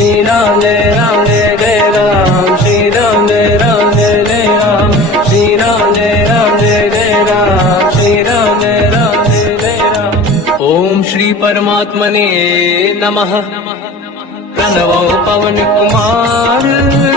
श्री राम जय जय राम, श्री राम जय जय राम, श्री राम जय जय राम, श्री राम जय जय राम। ओम श्री परमात्मने नमः। प्रणवो पवन कुमार,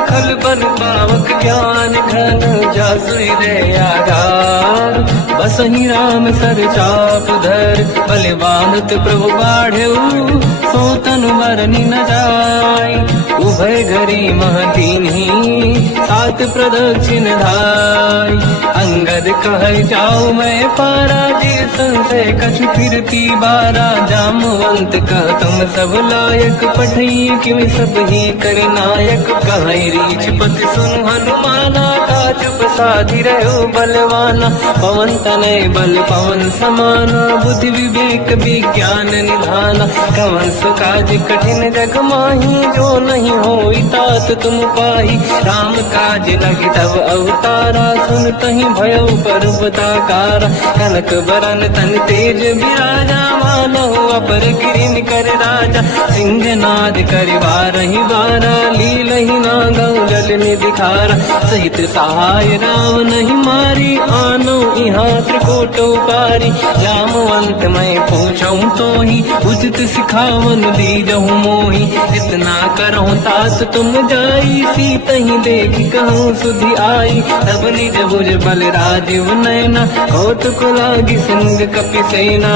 खल बल पावक ज्ञान घन, जासुई दे आधार। बसहि राम सर चाप धर, बलवानत प्रभु बाढ़ऊ, सो तनु मरनि न जाय। उभय घरी महदीन्ही, सात प्रदक्षिण धाय। अंगद कह जाऊ मैं पारा, जी संशय कछु फिरती बारा। जामवंत कह तुम सब लायक, पठई किम सब ही कर नायक। कहीं रीछ पति सुन हनुमाना, काज प्रसादी रहो बलवाना। पवन तनय बल पवन समाना, बुद्धि विवेक विज्ञान निधाना। कवन सुकाज कठिन जग माही, जो नहीं होई तात तुम पाही। राम काज लगी तब अवतारा, सुन तहि भयो पर्वताकारा। कनक बरन तन तेज बिराजा, मानहु अपर गिरिन कर राजा। सिंहनाद करिवारहि बारा, लीलहि नागौ जल निधिखारा। सहित सहाय राम नहीं मारी, आनो इहाँ त्रिकोट उपारी। जामवंत मैं पूछऊँ तोहि, उचित सिखावन दीजहु मोहि। इतना करहु तात तुम जाई, सीतहि देखि कहूँ सुधि आई। तब निज भुज बल राजीव नैना, कौतुक लागी सिंह कपिसेना।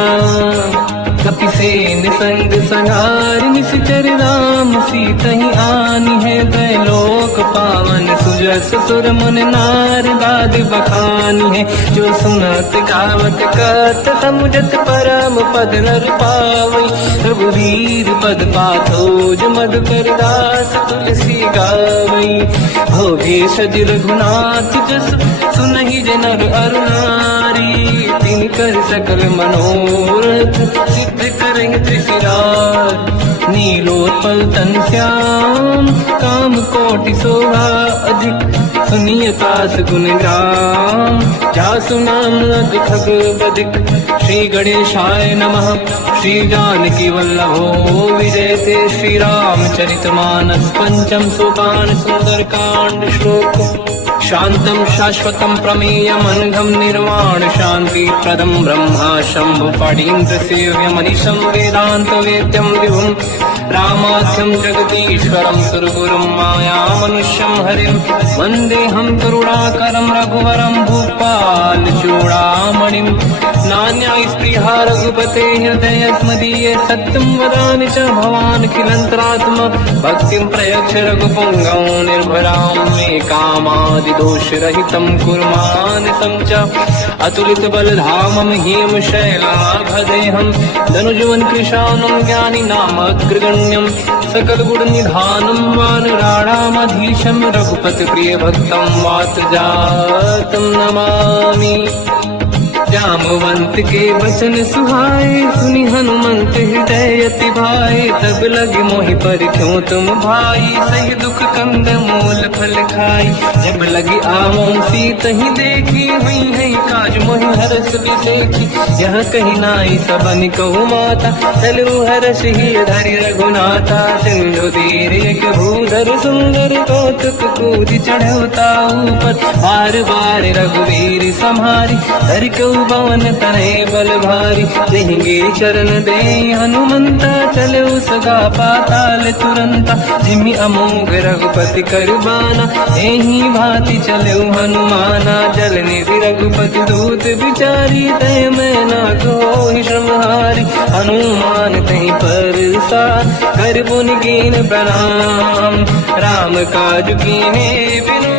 कपिसेन संग संहार, निश्चर राम सीतहि आनी है। त्रैलोक पावन सुजस सुर मुन नार, गाद बखानी है। जो सुनत गावत कत, समुझत परम पद नर पावई। रघुवीर पद पाथोज, मधुकर दास तुलसी गावई। भोगे सज रघुनाथ जस, सुनहि जनर अरु नारी। तिन कर सकल मनोरथ, सिद्ध करें त्रिशिरार। नीलोत्पल तन श्याम, काम कोटि शोभा अधिक। सुनिय तास गुण ग्राम, जासु नाम अग खग बदिक। श्री गणेशाय नमः। श्री जानकी वल्लभो विजयते, श्री रामचरित मानस। पंचम सोपान सुंदर कांड श्लोक। शांतं शाश्वतं प्रमेयम्, अनघं निर्वाण शांति प्रदं। ब्रह्मा शंभु फणीन्द्र सेव्यमनिशं, वेदांत वेद्यं विभुं। रामाख्यं जगदीश्वरं, सुरगुरुं मायामनुष्यं हरिं। वन्देऽहं करुणाकरं रघुवरं, भूपाल चूडामणिं। नान्या स्पृहा रघुपते हृदयस्मदीये, सत्यं वदामि च भवान् खिलन्तरात्मा। भक्तिं प्रयच्छ रघुपुङ्गं, निर्भरां मे कामादिदोषरहितं कुर्मानिसं च। अतुलित बलधामं हेम शैलाभदेहं, धनुजवन कृशानं ज्ञानी नाम अग्रगण्यं। सकल गुण निधानं वानराणामधीशं, रघुपति प्रिय भक्तं वातजातं नमामि। जामवंत के वचन सुहाए, सुनि हनुमंत हृदय अति भाए। तब लगे मोहि पर क्यों तुम भाई, सही दुख कंद मूल फल खाई। जब लगी आवों सीतहि देखी, हुई है काज मोहि हरस बिसेखी। यह कही नाई सबन कहु माता, चलु हरष ही धरि रघुनाथा। सिंधु तीर एक भूधर सुंदर, कौतुक कूदि चढ़ौता ऊपर। बार बार रघुवीर सम्हारी, धरि कहु पवन तनय बल भारी। देंगे चरण दे हनुमंता, चले सगा पाताल तुरंता। जिमि अमोघ रघुपति कर बाना, एहि भांति चले हनुमाना। जल निधि रघुपति दूत बिचारी, तय मैं ना कोहि श्रमहारी। हनुमान तहि परसा, कर पुनि कीन प्रणाम। राम काज कीन्हे बिनु,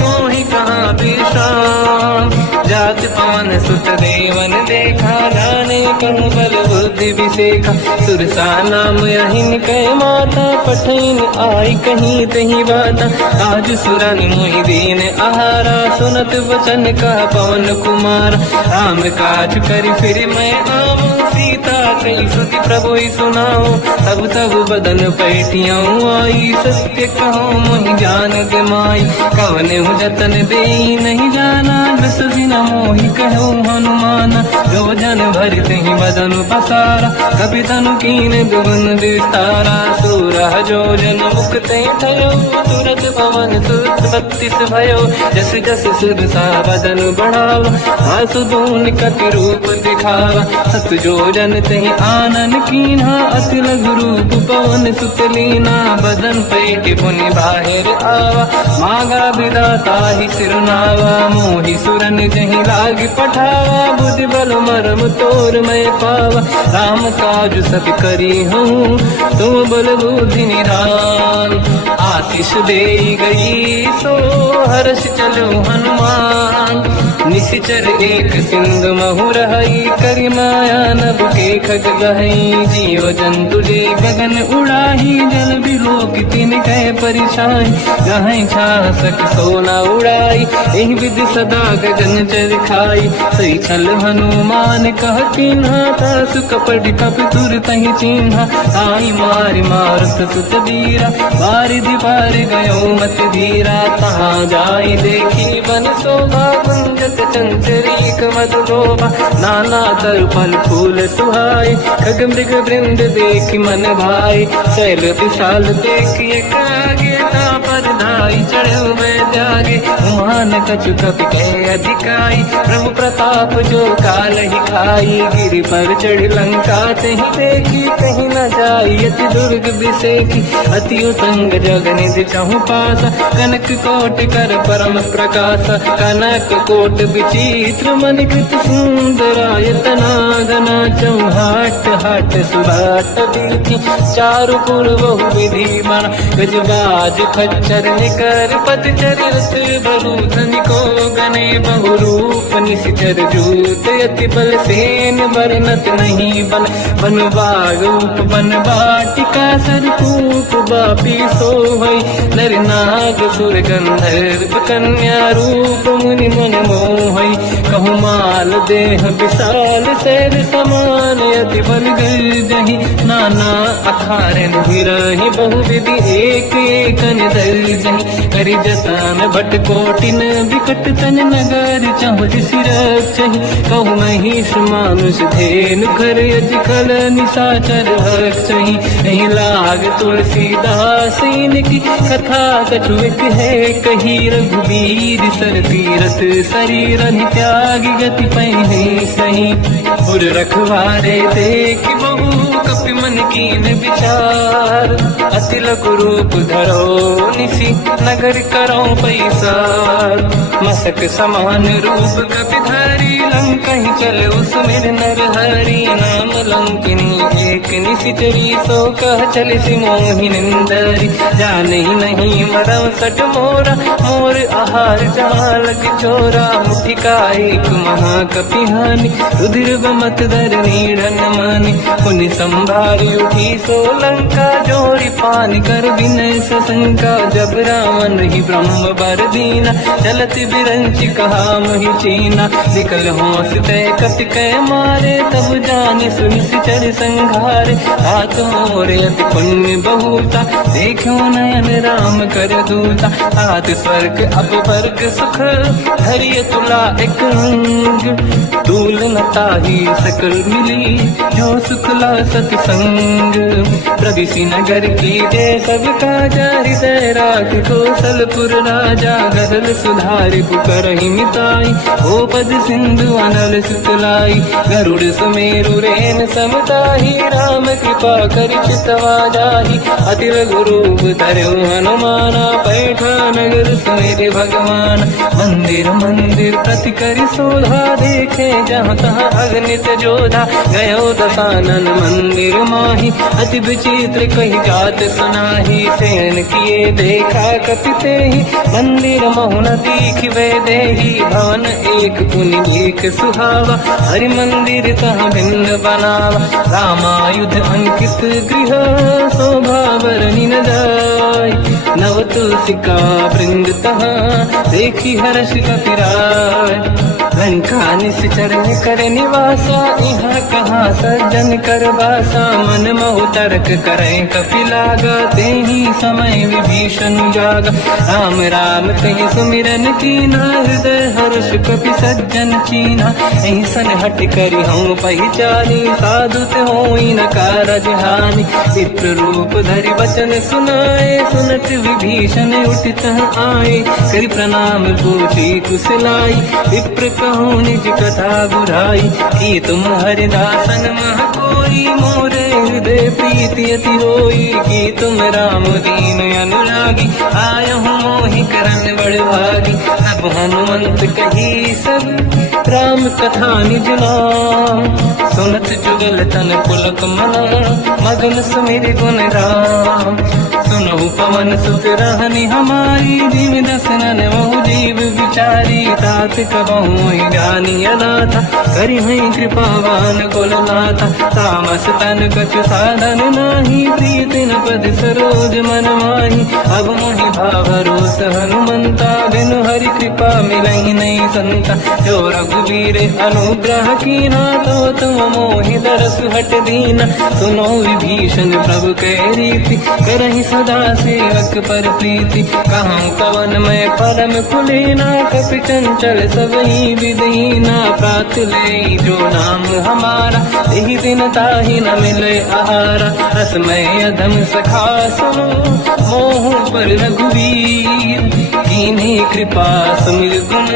मोहि कहाँ विश्राम। जात पान सुत देवन देखा, जाने कहूँ बल बुद्धि विसेखा। सुरसा नाम अहिन कै माता, पठैन आई कहीं तही बाता। आज सुरन मोहि दीन आहारा, सुनत वचन का पवन कुमार। राम काज करि फिर मैं आऊँ, सीता कई सुति प्रभु सुनाऊँ। तब तब बदन पैठियाँ आई, सत्य कहो मोहि जान गमाई। कवन जतन दे नहीं जाना, दस दिन मोहि कहूँ हनुमान, जो जन भरते ही बदन पसारा, कपि तनु कीन दुगुन विस्तारा। सूरह जो जन मुक्ते थयो, तुरत पवन सुत 32 भयो। जस जस सुरसा बदन बढ़ावा, आसु दून कपि रूप दिखावा। सत जो जन तहि आनन कीन्हा, अति लघु रूप पवन सुत लीना। बदन पेट पुनि बाहिर आवा, मांगा विधाता ही सिरनावा। मोहि सुरन जहि लाग पठावा, बुद्धि बल मरम तोर मैं पावा। राम काज सब करी हूँ, तुम बल बुद्धि निधान। आशीष दे गई सो हर्ष चलो हनुमान। निशिचर एक सिंधु महु रहई, करि माया नभ के खग गहई। जीव जंतु जे गगन उड़ाही, जल बिलोक तिन कह परिछाई। जहाँ छा सक सोना उड़ाई, एहि विधि सदा गगन चर खाई। सही छल हनुमान कह कीन्हा, तासु कपट कप तुर तहि चिन्हा। आई मारि मारुत सुत वीरा, बारिधि पार गयो मत धीरा। तहाँ जाई देखी बन शोभा, कुंजत चंचरीक मधु लोभा। नाना तर फल फूल सुहाई, खग मृग वृंद देख मन भाई। शैल विशाल देखिए आगे, ना पर धाई चढ़ो मैं त्यागे। मान कछु कपि कह अधिकाई, प्रभु प्रताप जो काल ही खाई। गिरि पर चढ़ लंका तहि देखी, कहीं न जाई अति दुर्ग बिसेकी। अति उत्तंग जग निधि चहु पासा, कनक कोट कर परम प्रकाश। कनक कोट विचित्र मणिकृत सुंदरायतना घना। चौहाट हाट सुभाट दीति, चारु पुर बहु विधि बना। गजबाज खच्चर निकर पतचर, रथ बरु धनिको गने बहु रूप। निशिचर जूत अति बल सेन, बरनत नहीं बन। बन बाग रूप बन बाटिका, सरकूप बापी सोहई। नर नाग सुर गंधर्व कन्या, रूप मुनि मन मोहई। कहु माल देह विशाल, शैल समान अति बल गर्जहि। नाना अखारन भिरहि, बहु विधि एक एकन दर्जहि। करि जतन भट कोटिन, विकट तन नगर चहु सिरक्षहि। कहु महिष मानुष धेनु, खर अजकल निशाचर भक्षहि। एहि लाग तुलसीदास इनकी, कथा कछु एक है कही। रघुबीर सर तीरथ शरीर, त्याग गति पहि सही। उर रखवारे देख बहु, कपि मन कीन विचार। अति लघु रूप धरो निशि, नगर करो पैसार। मसक समान रूप कपि धरी, लंकहि चलो सुमिर नर हरि। नाम लंकिनी एक निशिचरी, सो कह चलिसि मोहि निंदरी। जाने नहीं मरम सट मोरा, मोर आहार जालक चोरा। मुठिका एक महाकपि हानि, रुधिर बमत धरनी ढन मानि। पुनि संभारी उठी सो लंका, जोरी पानी कर विनय सशंका। जब रावण ही ब्रह्म बर दीना, चलत बिरंच कहा मोहि चीना। निकल होश तय कपि कह मारे, तब जाने सुनि सिचर संघारे। हाथ मोरे अति पुण्य बहुता, देखो नयन राम कर दूता। हाथ स्वर्ग अब वर्ग सुख, धरिय तुला एक अंग। दूल न ताहि सकल मिली, जो सुखला सतसंग। प्रविशि नगर की जय सब काजा, हृदय राख कौशलपुर राजा। गदल सुधारि पुकारहि मिताई, ओ पद सिंधु अनल सुतलाई। गरुड़ सुमेरु रेन समताहि, राम कृपा करि चितवा जाहि। अति लघु रूप धरऊ हनुमाना, पैठा नगर सुमेरि भगवान। मंदिर मंदिर प्रति करि शोधा, देखे जहाँ तहाँ अगणित जोधा। गयो दशानन मंदिर माहि, अति विचित्र कही जात सुनाही। सेन किए देखा कपि तेहि, मंदिर महु न दीखिबे देहि। भवन एक पुनि एक सुहावा, हरि मंदिर तहाँ भिन्न बनावा। रामायुध अंकित गृह, शोभा बरनि न जाय। नव तुलसिका वृंद तहाँ, देखी हर्ष कपि राय। लंका निश्चर कर निवासा, यहाँ कहाँ सज्जन कर वासा। मन मोह तर्क करें कपिलागा, ते ही समय विभीषण जागा। राम राम कहीं सुमिरन कीना, हृदय हर्ष कपि सज्जन चीना। ऐसन हट करी हूँ पहचानी, साधु ते होई न कारज हानि। चित्र रूप धरि वचन सुनाए, सुनत विभीषण उठित आए। करि प्रणाम पूछी कुशलाई, विप्र कहूँ निज कथा बुराई। कि तुम हरिदासन मह कोई, मोरे हृदय प्रीति अति होई। कि तुम राम दीन अनुरागी, आयहु मोहि करन बड़ भागी। तब हनुमंत कही सब राम कथा निज नाम, सुनत जुगल तन पुलक मना, मगन सुमिर गुण राम। सुनहु पवन सुत रहनि हमारी, जीव दसनन महु जीव विचारी। तात कबहु जानी अनाथा, करि हई कृपावान कुलनाथा। तामस तन कछु साधन नाही, प्रीत न पद सरोज मन माही। अब मोहि भावरोस हनुमंता, बिनु हरि कृपा मिलहि नहीं संता। जो रघुवीर अनुग्रह कीना, तो तुम मोहि दरस हट दीना। सुनो विभीषण प्रभु के रीति, करहि सदा सेवक पर प्रीति। कहूँ कवन मैं परम कुलीना, कपि चंचल सबहि विदीना। प्रात ले जो नाम हमारा, यही दिन ताहि न मिले आहारा। रसमय अधम सखा सुनो, मोह पर रघुवीर। कीन्ही कृपा सुमिर गुण,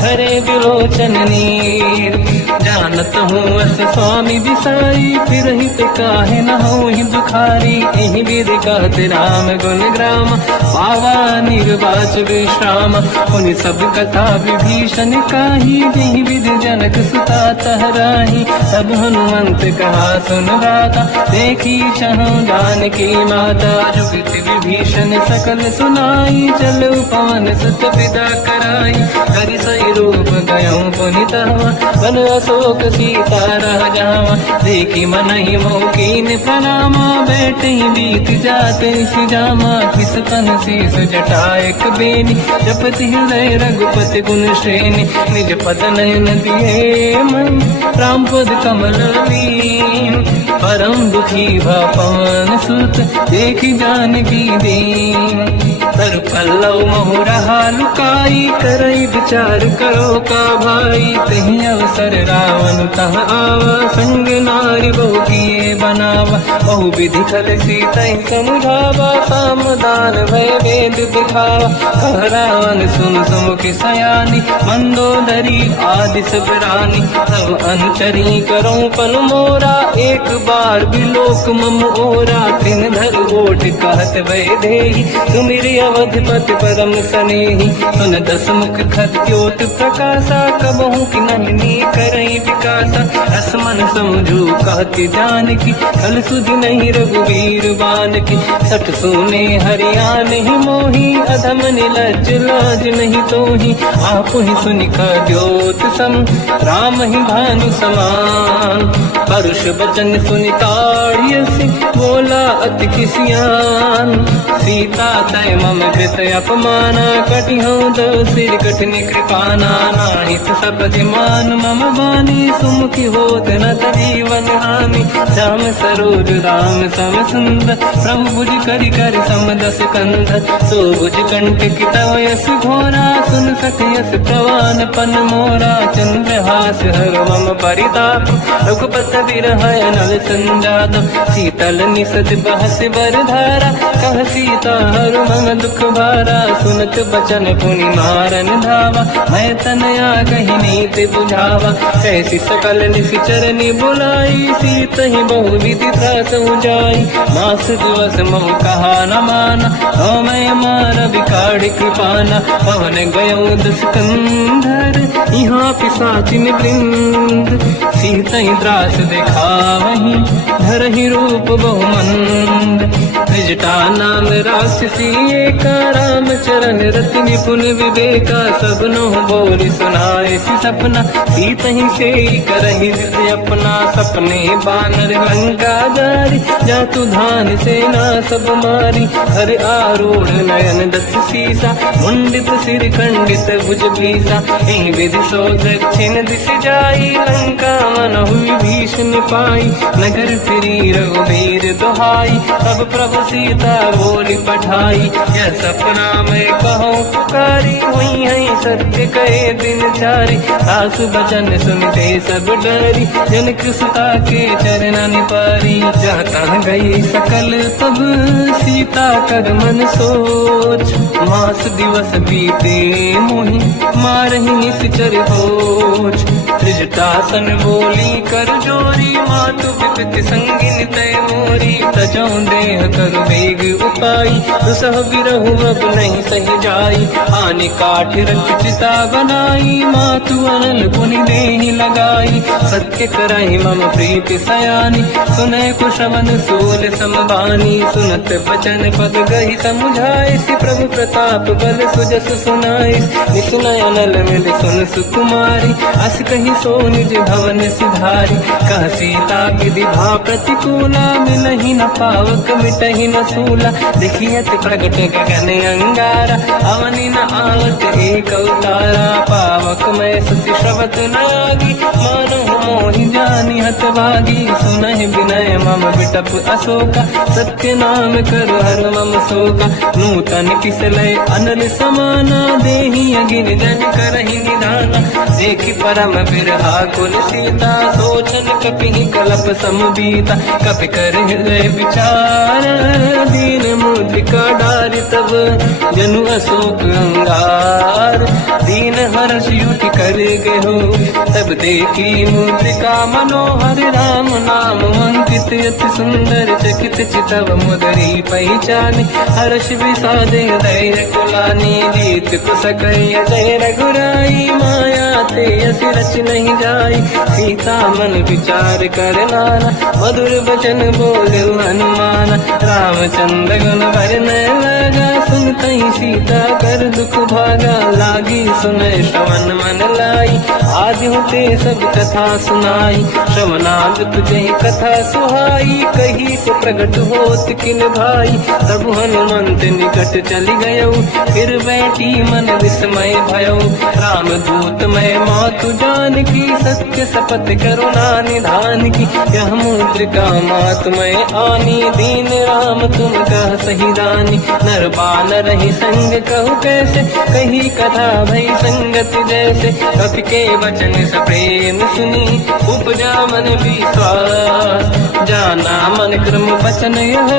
हरे विलोचन नीर। जानत हूँ अस स्वामी बिसाई, फिर हित काहे न होहि दुखारी। एहि विधि कहत राम गुण ग्राम, पावा निर्वाच विश्राम। उन सब कथा विभीषण काही, जेहि विधि जनक सुता तहराही। तब हनुमंत कहा सुन गाता, देखी चहु जानकी माता। जुगत विभीषण सकल सुनाई, चलु पवन सुत पिता कराई। करि सही रूप गयऊँ पुनितवा, बन अशोक सीता रह जावा। देखी मनहि मोकीन प्रणामा, बैठ ही बीत जाते सिजामा। किस तन शीस जटायक बेनी, जपति हृदय रघुपति गुण श्रेणी। निज पद नयन दिए मन, राम पद कमल लीन। परम दुखी भा पवन सुत, देखी जानकी दीन। तर पल्लव महु रहा लुकाई, करई विचार करो का भाई। तही अवसर रावण तह आवा, संग नारी बहु किए बनावा। बहु विधि खल सीता समुझावा, सामदान भय वेद दिखावा। कह रावण सुन सुमुख सयानी, मंदोदरी आदि सब रानी। सब अनुचरी करो पल मोरा, एक बार बिलोक मम ओरा। तिन धर ओट कहत भय देहि, सुमिरि अवधपति परम सनेहि। सुन दस मुख खद्योत प्रकाशा, कबहु कि नलिनी करई विकासा। असमन समझू कहति जानकी, कल सुधि नहीं रघुवीर बानकी। सठ सुने हरियाण ही मोही, अधम निलज्ज लाज नहीं तोही। आप ही सुनि खद्योत सम, राम ही भानु समान। परुष बचन सुनि ताड़ियसि, बोला अति किसियान। सीता तय मम कृत अपमाना, कटिहूँ दो सिर कठिन कृपाना। नाहित सपदि मान मम बानी, सुमुखी होत न जीवन हानि। श्याम सरोज राम सम सुंदर, प्रभु भुज करि कर समदस कंध। सो भुज कंटक तव यस घोरा, सुन सक यस प्रवान पन मोरा। चंद्रहास हर मम परिताप, रघुपत बिरह नल संजात। शीतल निसत बहस बरधारा, कह सीता हर मम दुख भारा। सुनत बचन पुनि मारन धावा, मैं तनया कही नीति बुझावा। कैसी सकल निश्चरनि बुलाई, सीत ही बहु विधि त्रास जाई। मास दिवस मोह कहा न माना, तो मैं मार बिकाड़ कृपाना। पवन गयो दस कंधर, यहाँ पिशाचिन वृंद। सीत ही त्रास दिखावहीं, धरहि रूप बहुमंद। त्रिजटा नाम राक्षसी एका, राम चरण रति निपुण विवेका, सबनो बोल सुनाए सी सपना, सीत ही से करहि जिद अपना, सपने बानर लंका जारी, जातु धान सेना सब मारी, हर आरूढ़ नयन दत्त सीसा, मुंडित सिर खंडित भुज भीसा, एहि विधि सो दक्षिण दिश जाई, लंका मन हुई भीषण पाई, नगर फिरी रघुबीर दुहाई, तब प्रभु सीता बोली पठाई, यह सपना मैं कहूँ पुकारी, हुई है सत्य कहे दिन चारी, आस बचन सुनते सब डरी, जनक सुता के चरण पारी, जहाँ तहाँ गई सकल तब सीता कर मन सोच, मास दिवस बीते मोहि मारहि निश्चर होच, त्रिजटासन बोली कर जोरी, मातु विपति संगिन तय मोरी, तजौ देह कर वेग उपाई, दुसह बिरहु अब नहीं सही जाई, आने काठ रख चिता बनाई, मातु अनल पुनि देहि लगाई, सत्य कराई मम प्रीति सयानी, सुनय कुशवन सूल समबानी, सुनत बचन पद गहि समुझाए, सि प्रभु प्रताप बल सुजस सुनाई, निसुनय अनल मिल सुन सुकुमारी, अस कहि सो निज भवन सिधारी, कह सीता विधि भा प्रतिकूला, मिलहि न पावक मिटहि न सूला, देखियत प्रगट गगन अंगारा, अवनि न आवत एक अवतारा, पावक मैं ससि श्रवत न आगी, मानहु मोहि जानि हत भागी, सुनहि विनय मम विटप अशोका, सत्य नाम कर हर मम शोका, नूतन किसलय अनल समाना, देहि अगिन जन करहि निधाना, देखि परम बिरहा कुल सीता, सोचन कपिहि कलप समबीता, कपि कर हृदय विचार, दीन मुद्रिका डारि तब जनु अशोक अंगार, दीन हर्ष युति कर गयो, तब देखी मुद्रिका मनोहर, राम नाम अंकित अति सुंदर, चकित चितव मुदरी पहचानी, हर्ष विषादे धैर्य कुलानी, जीत कुसकय जय रघुराई, माया ते अस रच नहीं जाई, सीता मन विचार कर नाना, मधुर वचन बोले हनुमान, रामचंद्र गुण वरनय लगा, सुनतहि सीता कर दुख भागा, लागी सुनय श्रवण मन लाई, आदि होते सब कथा सुनाई, श्रवणाद तुझे कथा सुहाई, कही से प्रगट होत किन भाई, तब हनुमंत निकट चली गयो, फिर बैठी मन विस्मय भयो, राम दूत मैं मातु जान की, सत्य शपथ करुणा निधान की, यह मुद्रिका मात मैं आनी, दीन राम तुम कह सही दानी, नर बानर ही संग कहु कैसे, कही कथा भई संगत जैसे, कपि के वचन सप्रेम सुनी, उपजा मन विश्वास, जाना मन क्रम वचन यह,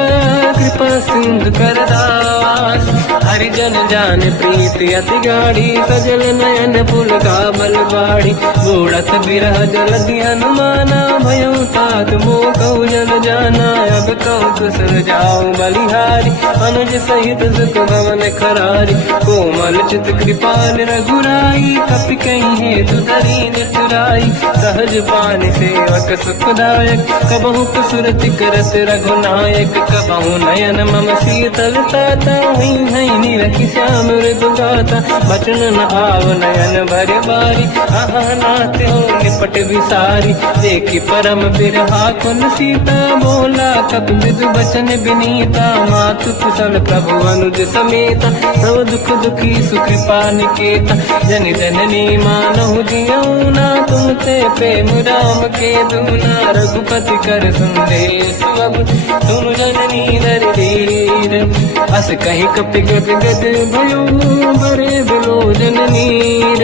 कृपा सिंधु कर दास, हरिजन जान प्रीति अति गाढ़ी, सजल नयन पुल का बल बाढ़ी, बूढ़त बिरह जलधि हनुमाना, भयो तात मोह कहु जल जाना, अब कहु कुशल जाओ बलिहारी, अनुज सहित सुख भवन खरारी, कोमल चित कृपाल रघुराई, कपि कहीं हेतु दरीन चुराई, सहज पान सेवक सुखदायक, कबहु कुसुरति करत रघुनायक, कबहु नयन मम शीतल ताता, हुई है नीरखि श्याम मृदु गाता, बचन न आव नयन भर बारी, आहा नाथ हो निपट विसारी, देखि परम बिरहा कुल सीता, बोला कपि मृदु बचन विनीता, मातु कुशल प्रभु अनुज समेता, सब दुख दुखी सुकृपा निकेता, जन जननी मानहु जियौना, तुम ते प्रेम राम के दूना, रघुपति कर संदेश अब सुनु जननी दर धीर, अस कहि कपि गद गद भयो, बरे बिलोचन नीर,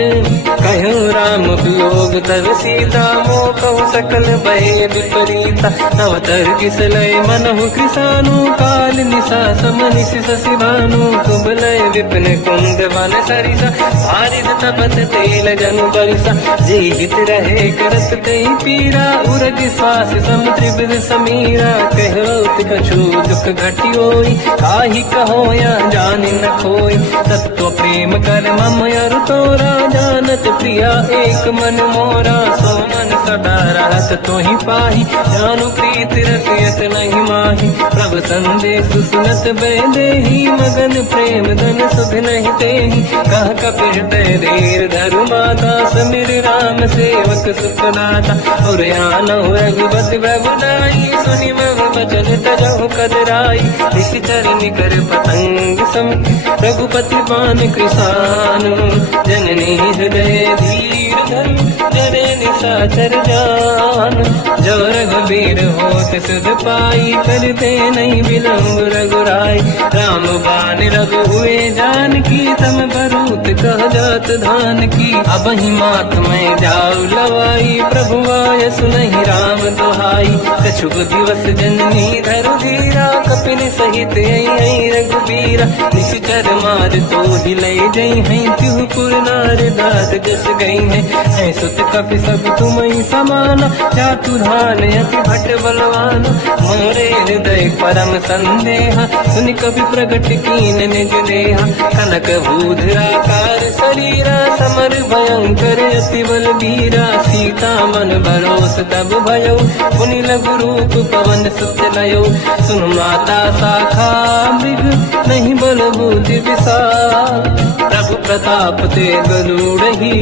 कहो राम वियोग तब सीता, मोह कहु सकल भय विपरीता, अवतर किसलय मनहु कृसानु, काल निशा समनिश शशि भानु, कुबलय विपिन कुंद वन सरिसा, हारिद तपत तेल जनु बरिसा, जे हित रहे करत कई पीरा, उरग श्वास सम त्रिविध समीरा, कहत कछु दुख घटी होई, काहि कहो या जानि न खोई, तत्व प्रेम कर मम अरु तोरा, जानत प्रिया एक मन मोरा, सो मन सदा रहत तो ही पाही, जानु प्रीत रसियत नहीं माही। प्रभु संदेश सुनत बैदेही, मगन प्रेम धन सुध नहीं तेही। कह कपि हृदय धीर धरु माता, समिर राम सेवक सुखदाता। और आनहु रघुपति प्रभुदाई, सुनि मम बचन तजहु कदराई। निश्चर निकर पतंग सम, रघुपति पान कृसानु। जननी हृदय धीर धरु, जरे निशाचर जान। जो रघुबीर होत सुध पाई, करते नहीं विलम्ब रघुराई। राम बान रघु हुए जानकी, तम भरूत कह जात धान की। अब ही मात में जाऊ लवाई, प्रभु आय सुनहि राम दुहाई। कछुक दिवस जननी धरु धीरा, कपिन सहित आई रघुबीरा। निश्चर मार तो हिलै जई हैं, तिहु पुर नार दात जस गई है। सुत कपि सब तुमहि समाना, जातु धान अति भट बलवाना। मोरे हृदय परम संदेहा, सुनि कपि प्रगट कीन निज देहा। कनक भूधराकार शरीरा, समर भयंकर अति बलबीरा। सीता मन भरोस तब भयो, पुनि लघु रूप पवन सुत लयो। सुन माता शाखा मृग, नहीं बल बुद्धि विशाल। प्रभु प्रताप ते गरुड़हि,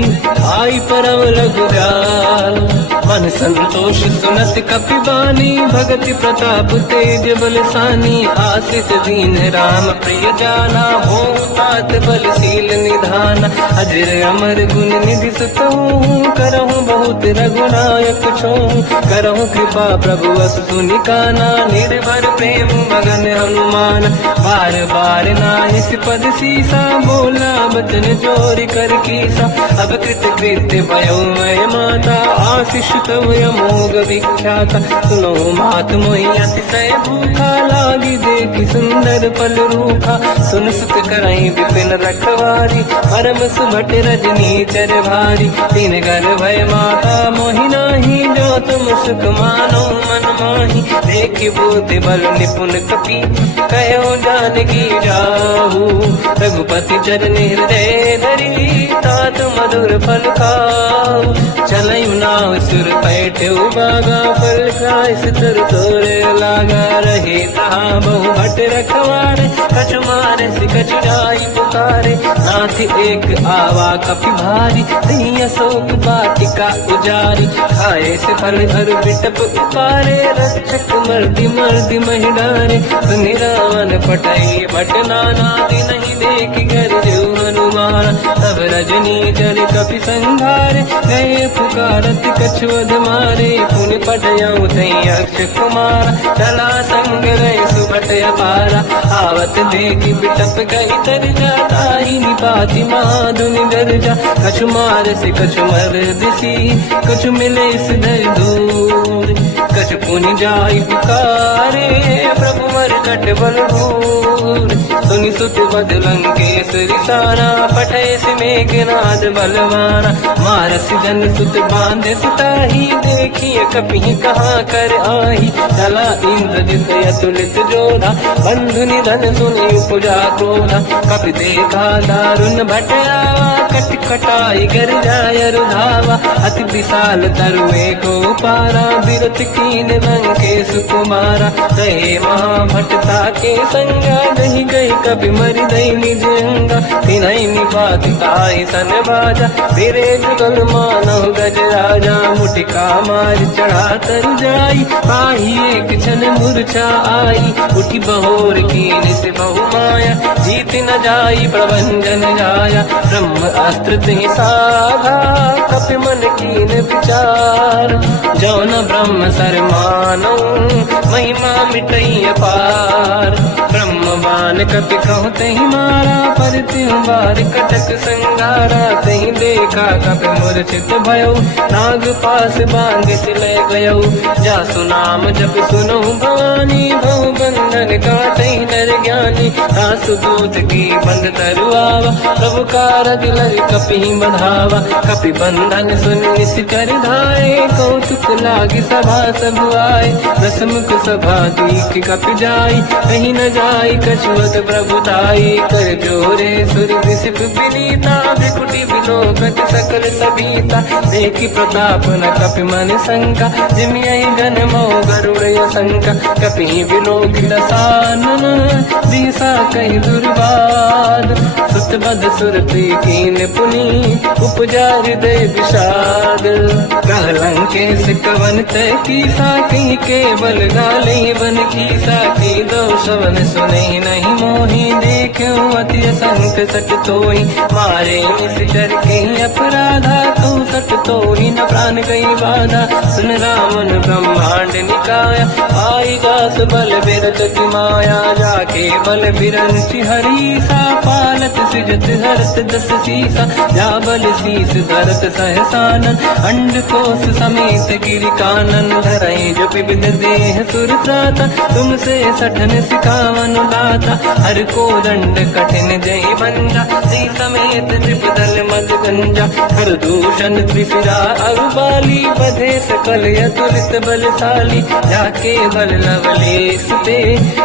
आई परम रघुराल। मन संतोष सुनत कपि बानी, भगति प्रताप तेज बलसानी। आशीष दीन राम प्रिय जाना, हो तात बलशील निधान। अजर अमर गुण निधि सुतहु, करहु बहुत रघुनायक छोहु। करहु कृपा प्रभु अस सुनि काना, निर्भर प्रेम मगन हनुमान। बार बार नाहिस पद सीसा, बोला बचन जोरि कर कीसा। अब कृत कृत्य भयो मैं माता, आशीष तव अमोघ विख्याता। सुनो मात मोहि अतिशय भूखा, लागी देखि सुंदर फल रूखा। सुन सुत करहि विपिन रखवारी, परम सुभट रजनी चर भारी। तीन घर भय माता मोहि नाही, जो तुम सुख मानो मन माही। देखि बुद्धि बल निपुण कपि, कहो जानकी जाहू। रघुपति चरण हृदय धरी, तात मधुर फल खाऊ। चलयु नाव सुर पैठ्यु बागा, फल खाय सितर तोरे लागा। रहे तहाँ बहु भट रखवारे, कछु मारे से कछु जाई पुकारे। नाथ एक आवा कपि भारी, दही अशोक वाटिका उजारी। खाए से फल हर बिटप उपारे, रक्षक मर्दि मर्दि महि डारे। सुनि रावण पटई भट नाना, नहीं देख कर देव हनुमान। तब रजनी चल कपि संघारे, गए पुकारत कछुअध मारे। पुनि पटयऊ तई अक्ष कुमार, चला संग रहे सुभट अपारा। आवत देखि बिटप कहि तर जाता, ही निपाति माधुनि गर्जा। कछु मार से कछु मर दिसी, कछु मिले सिधर दूर। कछु पुनि जाई पुकारे, प्रभु मरकट बल भूर। सुनि सुत बद लंकेश्वरी सारा, पठय से मेघनाद बलवाना। मारस जन सुत बांधे सुताही, देखिए कपि कहाँ कर आही। चला इंद्रजित अतुलित जोधा, बंधु निधन सुनि उपजा क्रोधा। कपि देखा दारुण भट आवा, कट कटाई गर जाय रुधावा। अति विशाल तरुए को पारा, बिरत कीन लंकेश कुमारा। रहे महाभटता के संगा, दही गई कपि मरि दई निज अंगा। तिन्हि निपाति ताहि सन बाजा, फिरे जुगल मानव गज राजा। मुटिका मार चढ़ा तर जाई, पाही एक क्षण मूर्छा आई। उठी बहोर कीन से बहु माया, जीत न जाई प्रभंजन जाया। ब्रह्म अस्त्र तिहि साधा, कपि मन कीन विचार। जौन ब्रह्म सर मानो, महिमा मिटई अपार। ब्रह्म बान कपि कहु तहि मारा, पर तिहु बार कटक संगारा। तहि देखा कपि मूर्छित भयो, नाग पास बांध सिलय गयो। जासु नाम जप सुनहु भवानी, भव बंधन काटहि नर ज्ञानी। जाने, दास दूत की बंद तरुआवा, प्रभु कारज लरि कपि बंधावा। कपि बंधन सुन निस कर धाये, कौतुक लागी सभा सब आए। दसमुख सभा दीख कपि जाई, कहीं न जाई कछुअत प्रभु ताई। कर जोरे सुर विसिप विनीता, बिकुटी बिलोकत सकल सबीता। देखी प्रताप न कपि मन शंका, जिमियहि जन मोह गरुड़ शंका। कपि बिलोक दसानन, दिशा कहि दुर्वाद। सुत बद सुरति कीन पुनी, उपजा हृदय विषाद। कहलंकेश कवन तय कीसा, कहीं केवल गाले बन कीसा। की दो शवन सुने नहीं मोहि, देखे अति संत सट तोहि। मारे निश्चर के अपराधा, तो सट तोहि न प्राण कई बाधा। सुन रामन ब्रह्मांड निकाया, आई जास बल बिरचति माया। जाके बल बिरंचि हरीसा, पालत सिजत हरत दस सीसा। जा बल शीस धरत सहसानन, अंड कोश समेत गिरि कानन। धरई जो विविध देह सुर त्राता, तुमसे सठन सिखावन दाता। हर को दंड कठिन जय बंजा, श्री समेत त्रिपदल मद गंजा। हर दूषण त्रिशिरा अरुबाली, बधे सकल अतुलित बलशाली। जाके बल लवलेश ते,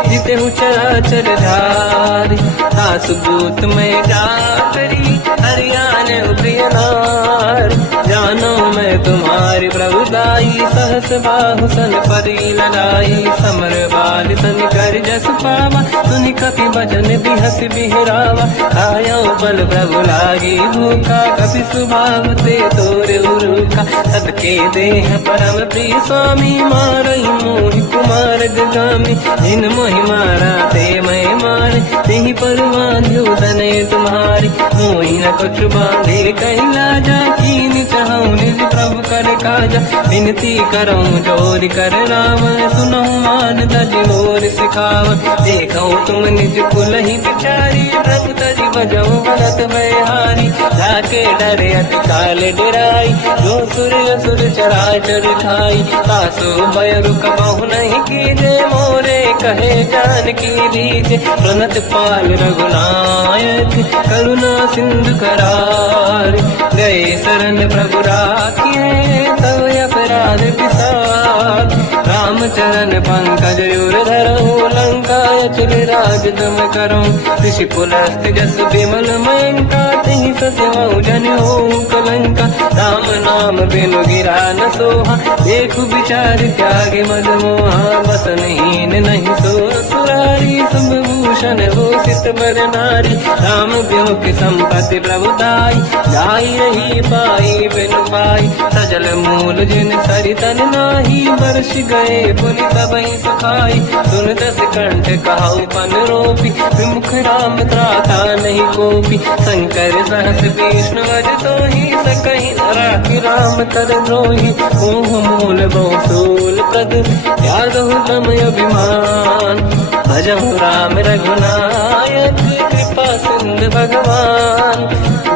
जिते चराचर धारी। दास दूत में जाकरी, हरियाण प्रिय नार। जानो मैं तुम्हारी प्रभुदाई, सहस बाहु सन परी लड़ाई। समर बाल सन कर जस पावा, सुनि कपि भजन बिहस बिहरावा। खायो बल प्रभु लागी भूखा, कपि स्वभाव ते तोरे उरुखा। सबके देह परम प्रिय स्वामी, मारई मोहि कुमार गामी। जिन मोहि मारा ते मैं मारे, तेहि पर बांध्यो तनय तुम्हारी। मोहि न कुछ बांधे कैला जा, कीन चाहूं निज प्रभु कर काजा। विनती करऊं जोर कर राम, सुनऊं मान तज मोर सिखाव। देखो तुम निज कुल ही बिचारी, प्रभु तज बजऊं बनत बहारी। जाके डरे अति काल डराई, जो सुर असुर चराचर खाई। तासो भय रुक बहु नहीं कीजे, मोरे कहे जान की लीजे। प्रणत पाल रघुनायक, करुणा सिंधु करार। गए शरण प्रभु राखिए, तव अपराध विसार। रामचरण पंकज उर धरऊं, लंका अचल राज तुम करूं। ऋषि पुलस्त जस विमल मयंका, तिहि ससेवऊं जन होऊं कलंका। राम नाम बिनु गिरा न सोहा, देखु विचार त्यागे मद मोहा। बसनहीन नहीं सो सुरारी, सब भूषण भूषित बर नारी। राम ब्योह की संपत्ति प्रभुताई, जाई रही पाई बिनु पाई। सजल मूल जिन सरितन नाही, वर्ष गए पुनि तबहि सुखाई। सुन दस कंठ कहाऊ पन रोपी, विमुख राम त्राता नहीं कोपी। शंकर सहस विष्णु अज तोहि, सकहि न राखि राम कर द्रोही। मोह मूल बहु सूल प्रद, त्यागहु तम अभिमान। भजहु राम रघुनायक, कृपा सिंधु भगवान।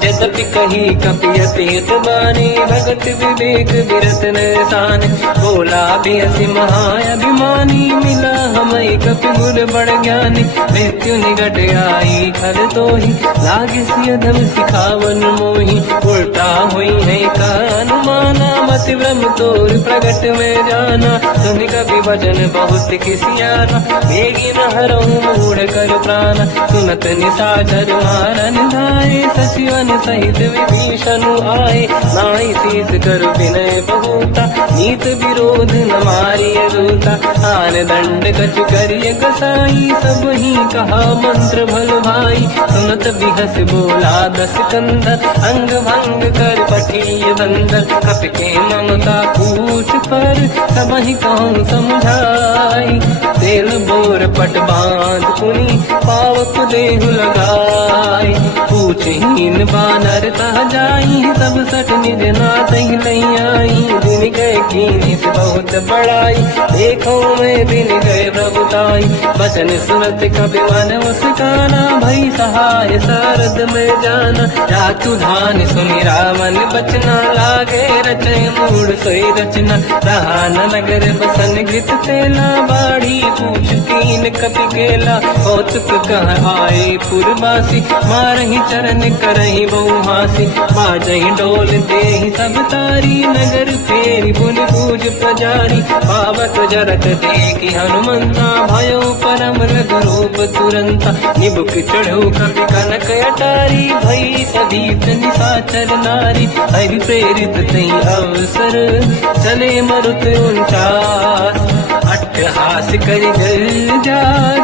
यद्यपि कही कपि अतीत बानी, भगत विवेक विरत निशान। बोला बेसी महाअभिमानी, मिला हमें कपि गुर बड़ ज्ञानी। मृत्यु निकट आई खल तोहि, लागे सिय धम सिखावन मोहि। उल्टा हुई है का अनुमाना, मति ब्रह्म तोर प्रगट में जाना। सुनि कपि वचन बहुत किसियाना, बेगी न हरऊं मूढ़ कर प्राण। सुनत निशाचर मारन धाये, सचिवन सहित विभीषण आए। नाई शीस कर विनय बहुता, नीत विरोध न मारिय दूता। आन दंड कछ करिय कसाई, सब ही कहा मंत्र भल भाई। सुनत बिहस बोला दस कंधर, अंग भंग कर पठिय बंदर। कपि के ममता पूछ पर, सब ही कहूँ समझाई। तेल बोर पट बांध पुनि, पावक देहु लगाई। पूछहीन बानर तह जाई, सब सट निज नाथ ही नहीं आई। दिन गए कीनी से बहुत बड़ाई, देखो मैं दिन गए प्रभुताई। बचन सुनत कपि मन मुस्काना, भई सहाय सरद में जाना। जातु धान सुनि रावण बचना, लागे रचे मूड सोई रचना। रहा न नगर बसन गीत तेला, बाढ़ी पूछ कीन कपि केला। कौतुक कह आए पुरवासी, मारही चरण करही बहु हासी। बाजही डोल देहि सब तारी, नगर फेरी पुन पूज प्रजारी। पावक जरत देखी हनुमंता, भयो परम रघुरूप तुरंता। निबुक चढ़ो कपि कनक अटारी, भई सभीत निशाचर नारी। हरि प्रेरित तई अवसर, चले मरुत 49। अट्टहास करि जल जा,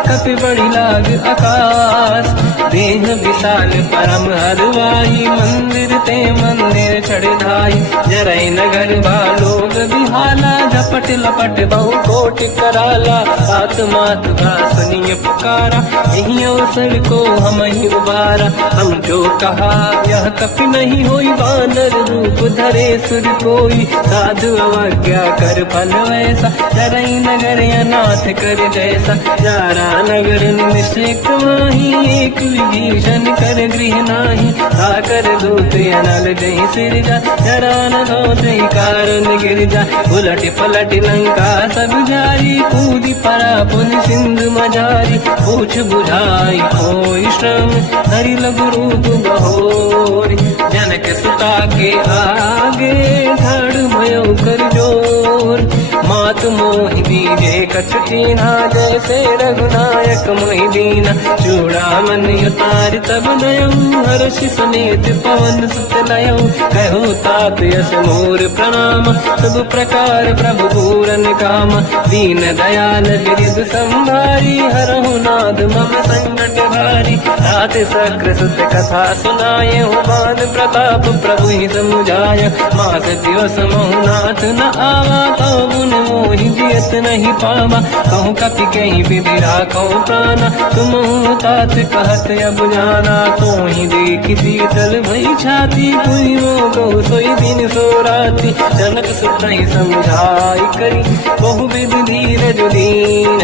कपि बड़ी लाग आकाश। देह विशाल परम हरवाई, मंदिर ते मंदिर चढ़ धाई। जरई नगर बालोग बिहाला, झपट लपट बहु कोटि कराला। आत्मात का सुनिय पुकारा, यही अवसर को हम ही उबारा। हम जो कहा यह कपि नहीं होई, वानर रूप धरे सुर कोई। साधु अवज्ञा कर फल वैसा, जरई नगर अनाथ कर जैसा। जारा नगर निश्चित माही, एक विभीषण कर गृह नाही। आकर दूत अनल जय सिर जा, जरा न गौते कारण गिर जा। उलट पलट लंका सब जारी, कूदी परा पुन सिंधु मजारी। पूछ बुझाई कोई श्रम, हरि लघु रूप बहोरी। जनक सुता के आगे, ठाड़ भयो कर जोर। मात मोहि दीजे कछ कीन्हा, जैसे रघुनायक मोहि दीना। चूड़ामन उतार तब नयऊ, हर्षि समेत पवन सुत लयऊ। कहो तात यस मोर प्रणाम, सब प्रकार प्रभु पूरन काम। दीन दयाल बिरद संभारी, हरहु नाद मम संकट भारी। तात सक्र सुत कथा सुनाए, हो बान प्रताप प्रभु ही समुझाय। मास दिवस महु नाथ न आवा, तौ मुन मोहि जियत नहीं पावा। कहूँ कपि कहीं विधि राखो प्राणा, तुम तात कहत अब जाना। तो ही देखी शीतल भई छाती, पुइयो गौ सोई दिन सो राती। जनक सुत ही समझाई करी, बहु विधि धीरज दीन।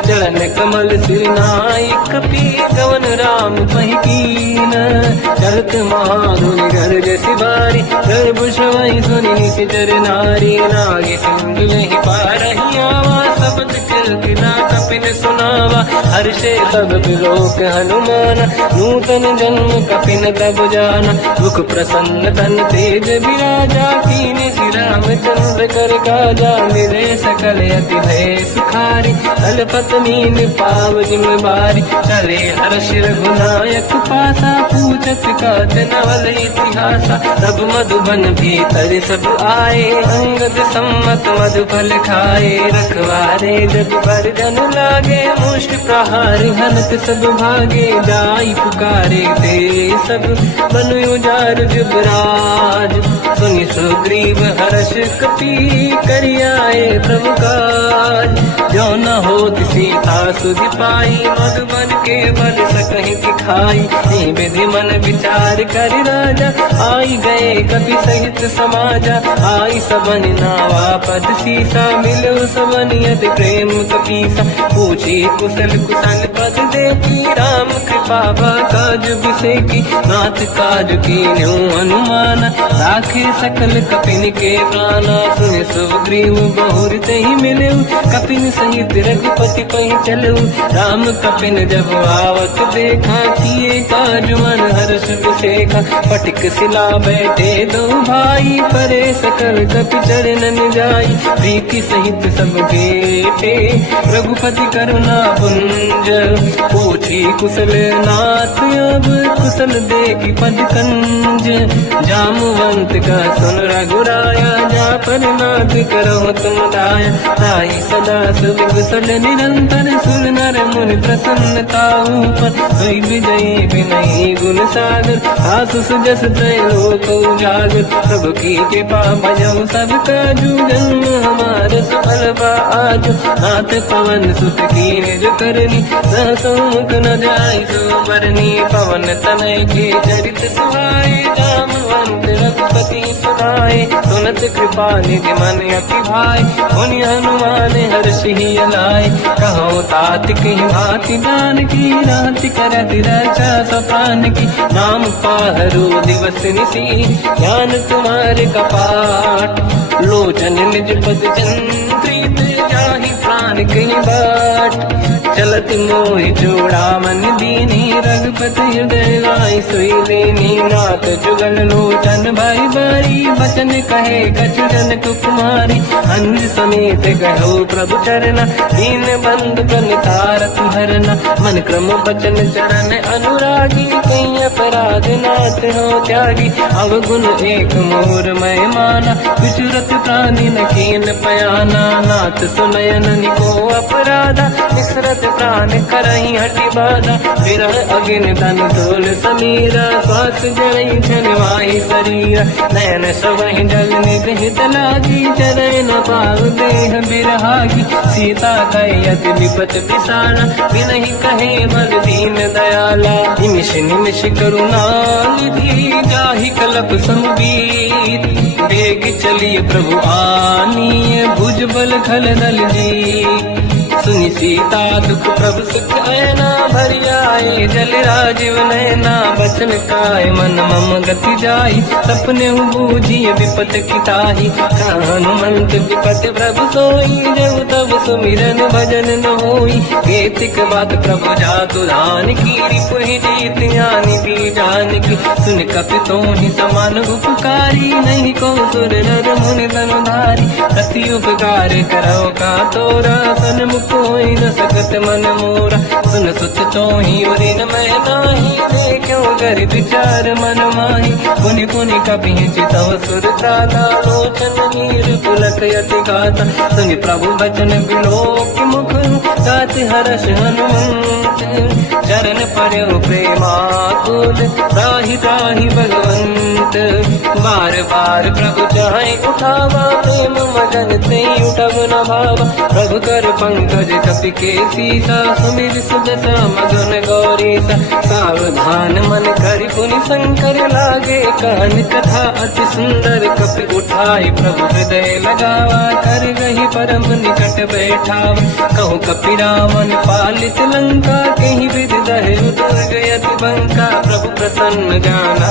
चरण कमल सिर नाई, कपि कवन राम पहि कीन। चलत महाधुनि गर्ज सिबारी, गर्भ श्रवहि सुनि निशिचर नारी। नागे सिंधु नहीं पारही आवा, शब्द कीर्तना कपिन सुनावा। हर्षे सब लोक हनुमाना, नूतन जन्म कपिन तब जाना। मुख प्रसन्न तन तेज विराजा, कीने श्री रामचंद्र कर काजा। मिले सकल अति भय सुखारी, तलपत मीन पाव जिम बारी। चले हर्ष रघुनायक पासा, पूछत कात नवल इतिहासा। सब मधुबन भीतर सब आए, अंगद सम्मत मधु फल खाए। रखवारे जब पर जन लागे, मुष्ट प्रहार हनत सब भागे। जाई पुकारे ते सब, मन उजार जुबराज। सुनि सुग्रीव हर्ष कपि, करि आए प्रभु काज। जो न होत सीता सुधि पाई, मधुबन के बल सकहि दिखाई। विधि मन विचार कर राजा, आई गए कपि सहित समाजा। आई सबन नावा पद सीसा, मिलो सबन यद प्रेम कपीसा। पूछी कुशल कुशल पद देखी, राम कृपा काज बिसेकी। नाथ काज कीन्हु हनुमान, राखे सकल कपिन के प्राणा। सुनि सुग्रीव बहुर तहि मिलऊ, कपिन सहित रघुपति पहि चलऊ। राम कपिन जब आवत देखा, किए काज मन हर्ष विसेखा। पटिक सिला बैठे दो भाई, परे सकल कपि चरणन जाई। प्रीति सहित सब बेटे, रघुपति करुणा पुंज। पूछी कुशल नाथ अब, कुशल देखी पद कंज। जामवंत का सुन रघुराया, जा पर नाथ करो तुम दाया। ताई सदा सुख कुशल निरंतर, सुर नर मुनि प्रसन्नता ऊपर। सोई विजयी विनयी गुण सागर, आसु सुजस त्रैलोक उजागर। प्रभु की कृपा भजऊ सब काजू, जन्म हमार सफल बा आजू। नाथ पवन सुत कीन्ह जो करनी, सहसौ मुख न जाई सुबरनी पवन तनय के चरित सुहाए जामवंत रघुपति सुनाए सुनत कृपा निधि मन अति भाई मुनि हनुमान हर्षि अलाय कहो तात कहीं भांति जान की राति करत रक्षा सपान की नाम पाहरो दिवस निसी ज्ञान तुम्हारे कपाट लोचन निज पद चंद्रित जाहि प्राण कहीं बाट चलत मोहि जोड़ा मन दीनी रघुपति हृदय लाई सोई लेनी नाथ जुगल लोचन भाई बारी बचन कहे कछु जन कुमारी अंज समेत कहो प्रभु चरना दीन बंधु प्रणितारत हरना मन क्रम बचन चरण अनुरागी कहीं अपराध नाथ हो त्यागी अवगुण एक मोर मैं माना विचुरत प्राणी न कीन पयाना नाथ सुनयन निको अपराधा विसरत प्राण करही हटि बाधा विरह अगिन तन तोल समीरा श्वास जरई छनवाई शरीर नयन सबहि जल निध हित लागी चरय न पाव देह बिरहागी सीता कहि अति विपत पिसाना बिनहि कहे मन दीन दयाला निमिष निमिष करुणा निधि जाहि कलप संबीत बेग चलिए प्रभु आनीय भुज बल खल दल जी सुनि सीता दुख प्रभु सुख ऐना भर जाए जल राजीव नैना बचन काय मन मम गति जाई सपने बूझिए विपत किताही हनुमंत विपत प्रभु सोई जब तब सुमिरन भजन न होई केतिक बात प्रभु जातु दान की रिपुहि जीत ज्ञानी दी जान की सुन कपितों ही समान उपकारी नहीं को सुर नर मुनि धनुधारी अति उपकार करो का तोरा सन्मुख कोई न सकत मन मोरा सुन सुत चोही उरी न मैं नाही देखो कर विचार मन माही पुनि पुनि कपि चितव सुर त्राता लोचन नीर पुलक यति गाता सुनि प्रभु बचन बिलोक मुख गात हर्ष हनुमंत चरण पर्यो प्रेमाकुल त्राहि त्राहि भगवंत बार बार प्रभु चाहे उठावा प्रेम मगन ते उठब न भावा प्रभु कर पंकज कपि के सीसा सुमिर सुदशा मगन गौरीसा सावधान मन करि पुनि शंकर लागे कहन कथा अति सुंदर कपि उठाई प्रभु हृदय लगावा कर गही परम निकट बैठावा कहु कपि रावण पालित लंका कहीं विधि दहे दुर्ग यति बंका प्रभु प्रसन्न जाना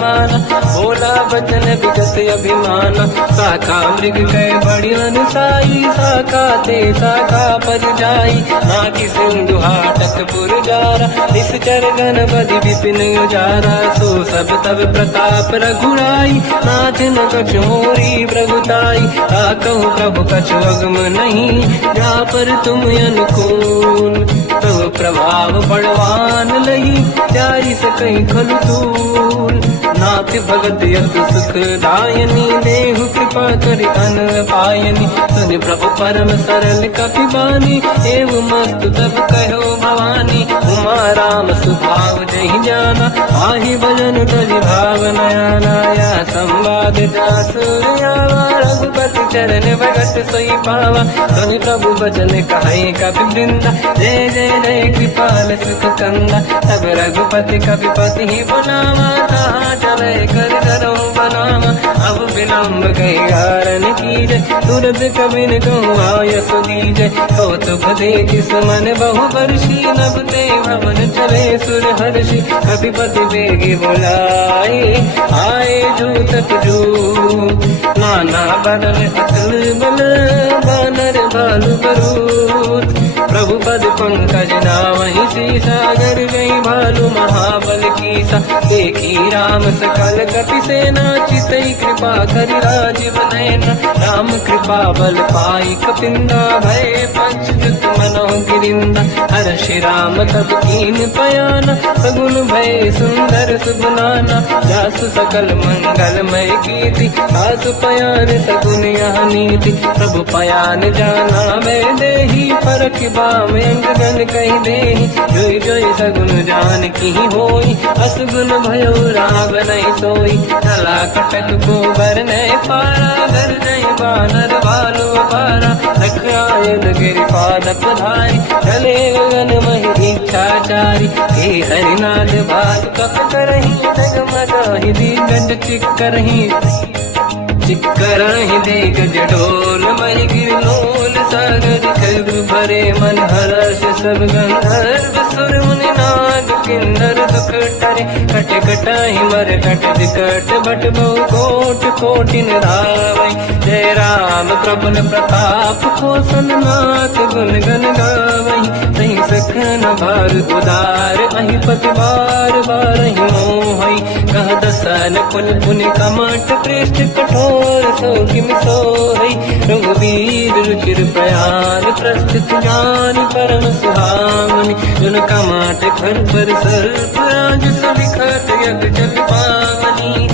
माना बोला बचन विगत अभिमाना साका मृग गए बड़ी अनुसाई साका ते साका पर जाई नाकि सिंधु हाटक पुर जारा निश्चर गण बदि विपिन उजारा सो सब तब प्रताप रघुराई नाथ न कछु मोरी प्रभुताई कहु प्रभु कछु अगम नहीं जा पर तुम अनुकूल प्रभु प्रभाव बड़वान लही जाई सकई खलु तूल नाथ भगत यत सुख दायनी देहु कृपा करि अन पायनी सुनि प्रभु परम सरल कपि बानी एव मस्त तब कहो भवानी उमा राम सुभाव जहि जाना आहि भजन तजि भाव नयाना या संवाद जासु आवा रघुपति चरण भगत सोई पावा सुनि प्रभु बचन कहे कपि वृंदा जय जय जय कृपाल सुख कंदा तब रघुपति कपिपति ही बनावा कहाँ चले कर करो बनावा अब विलम्ब गई कारण कीजे तुरंत कबिन कहूँ आयस दीजे कौतुक देख सुमन बहु वर्षी नभ ते भवन चले सुर हर्षि कपिपति बेगी बुलाए आए जूतक जू नाना बदल अकल बल बानर भालु बरूद प्रभु पद पंकज नामहि सागर गई भालू महाबल कीसा देखी राम सकल कपि सेना चितई कृपा करि राजीव नयना राम कृपा बल पाई कपिंदा भय पंचजुत मनो गिरिंदा हर्षि राम तब कीन पयाना सगुन भय सुंदर सुगुनाना जासु सकल मंगलमय कीर्ति आसु पयान सगुन यह नीति प्रभु पयान जाना मैं देही परख बाम अंगन कही देही जोई जोई सगुन जान की होई असगुन भयो राग नहीं सोई चला कटक को बर नहीं पारा घर नहीं बानर भालू पारा लख आयल गिर पाद पधारी चले गगन मही निशाचारी हे हरिनाथ भाग कप करही डगमगाहि दिग्गज चिक्करहि दिग्गज डोल महि गिरलोल सागर खग भरे मन हर्ष सब गंधर्व सुर मुनि नाग किन्नर दुख टरे कट कटाहि मर कट विकट बट बहु कोट कोटि धावै जय राम प्रबल प्रताप कोसन नाथ गुण गण गावै तहि सखन भार उदार अहि पति बार बारहि मोहै कह दसन कुल पुनि कमठ पृष्ठ कठोर सो किम सोहै रघुवीर रुचिर प्रयाण प्रस्थित ज्ञान परम सुहामनि जुन कमठ खर पर सर्प राज सविखत यग जल पावनी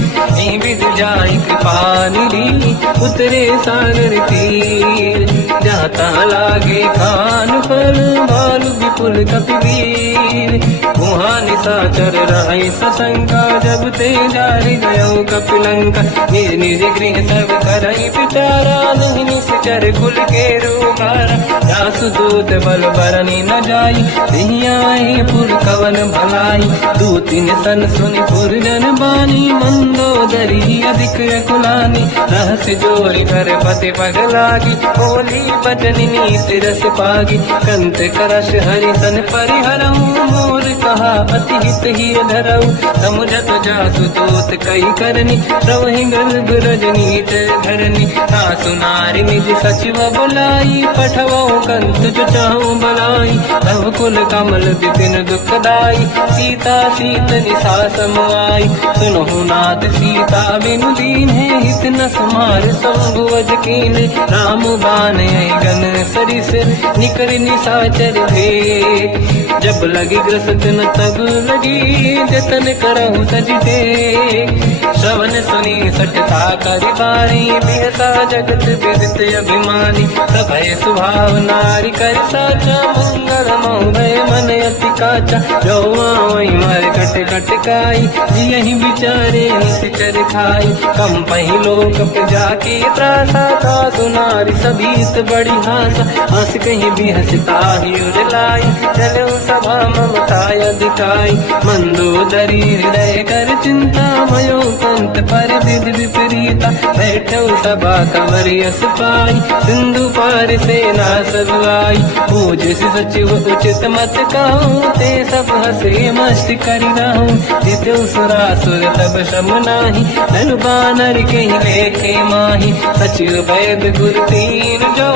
विद जाय कृपा निधि उतरे सागर तीर जाता लागे खान फल भालु विपुल कपिवीर गुहा निशाचर राय सशंका जब ते जारि गयो कपिलंका निज निज गृह सब करई पिटारा नहीं निश्चर कुल के रूपारा दासदूत बल बरनी न जाई दिहियाई पुर कवन भलाई दूतिन सन सुनि पुर जन बानी मंदोदरी अधिक कुलानी रहस्य जोरी कर पति पगलागी होली बचन नीति रस पागी कंत करश हरि सन परिहरऊ मोर कहा अति हित ही धरऊ समुझत जासु दूत कई करनी प्रवहि गर्भ रजनी धरनी सासु नारी निज सचिव बुलाई पठवो कंत जो चाहू बलाई तब कुल कमल विपिन दुखदाई सीता सीत निशा समाई सुनहु नाथ सीता बिनु दीन है हित न समार संभुवज कीन राम बान गन सरिस निकर निशाचर भेद जब लगी ग्रसत न तब लगी जतन करहु सज टेक श्रवण सुनी सटता करि बारी बिहसा जगत विदित अभिमानी सभय स्वभाव नारी कर साचा मंगल मोहय मन अति काचा जो आवई मर कट कट काई यही बिचारे निश्चर खाई कम पही लोक प्रजा की त्रासा का सुनारी सभीत बड़ी हासा हंस कहीं भी हंसता ही उड़लाई चलो सभा ममता दिखाई मंदोदरी हृदय कर चिंता मयो कंत पर विधि विपरीता बैठो सभा कंवर यस पाई सिंधु पार सेना सब आई पूज सचिव उचित मत कहूँ ते सब हंसे मस्त करी रहूं जितु सुरासुर तब शम नाही धनु बानर के लेखे माही सचिव वैद गुरु तीन जो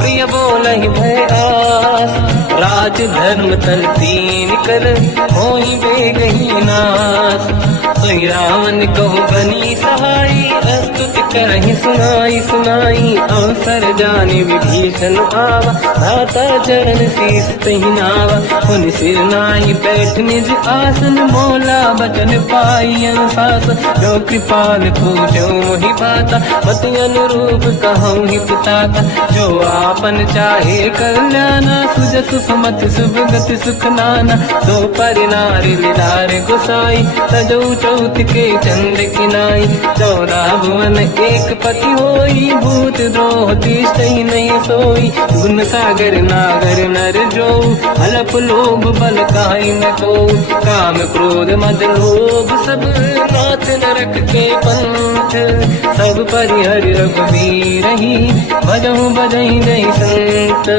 प्रिय बोलहि भय आस राज धर्म तल तीन कर होई बेगही नास सोई रावण कहु बनी सहाई अस्तुत करहि सुनाई सुनाई अवसर जाने विभीषण आवा धाता चरण शीस तहि नावा पुन सिर नाई बैठ निज आसन मोला बचन पाई अनुशासन जो कृपाल पूजो मोहि पाता पति अनुरूप कहूँ ही पिताता जो आपन चाहे कल्याणा सुजस सुमति शुभ गति सुख नाना सो परिनारी लीलार गुसाई तजो चौथ के चंद किनाई 14 भुवन एक पति होई भूत द्रोह तिष्ठ ही नहीं सोई गुण सागर नागर नर जो हलप लोभ बल काई न को काम क्रोध मद लोभ सब नाथ नरक के पंथ सब परिहर रघुवीर ही भजहु बजहि नहीं संत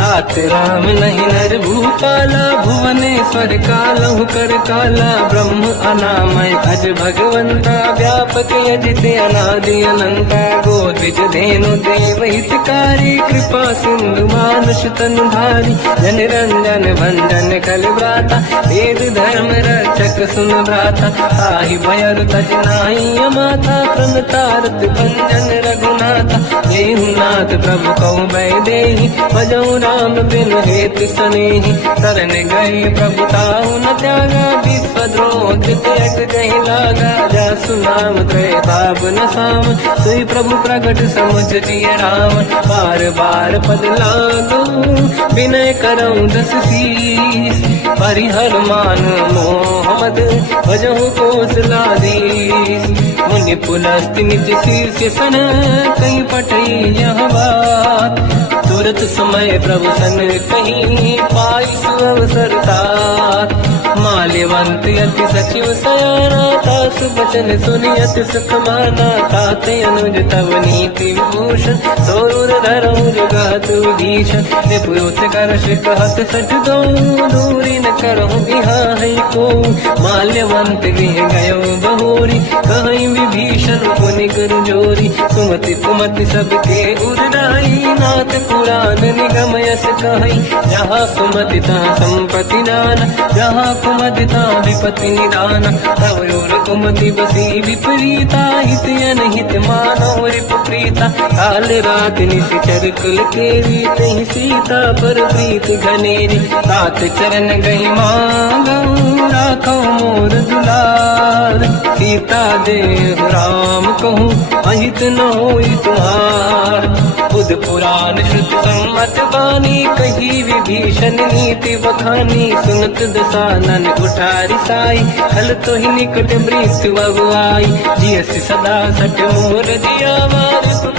हाथ राम नहीं नर भूपाला भुवनेश्वर कालहु कर काला ब्रह्म अनामय अज भगवंता व्यापक यजित अनादि अनंता गोद्विज धेनु देव हितकारी कृपा सिंधु मानुष तनु धारी जन रंजन भंजन कल व्राता वेद धर्म रक्षक सुन भ्राता ताहि भयर तज नाहि माथा प्रणतारत भंजन रघुनाथा नाथ प्रभु कहु बै देहि भजऊ राम बिन हेतु सनेहि शरण गए प्रभु ताहु न त्यागा विश्वद्रोह कृत्यक जहि लागा जासु नाम त्रैताप न साम सोई प्रभु प्रगट समुझ जिय राम बार बार पद लागू विनय करऊँ 10 शीस परिहर मान मोहम्मद भजहु कौशलाधीश मुनि पुलस्ति निज शीर्ष सन कहीं पटई यह बात तुरत समय प्रभु सन कहीं पाई सुअवसर था मानत अति सचिव सयाना, तास बचन सुनियत सुख माना। ताते अनुज तव नीति विभूषण, सोरुर धरऊ जगत विभीषण। निपुत कर कहत सठ गऊ, दूरी न करहु बिहा है को। माल्यवंत गृह गयो बहोरी, कहीं विभीषण पुनि कर जोरी। सुमति कुमति सबके उरनाई, नाथ पुराण निगम यस कहीं। जहाँ सुमति तहाँ संपत्ति नाना, जहाँ कुमति तहाँ विपत्ति निदाना। तव और कुमति बसी विपरीता, हित अनहित मानव रिपुप्रीता। काल रात निशिचर कुल केरी, तहि सीता पर प्रीत घनेरी। तात चरण गई मांगऊ, राखो मोर दुलार। सीता देव राम कहूँ, अहित न होई तुम्हार। बुध पुराण श्रुत सम्मत बानी, कही विभीषण नीति बखानी। सुनत दसानन उठारी साई, खल तो ही निकट मृत्यु अब आई। जियस सदा सट मोर जियावा,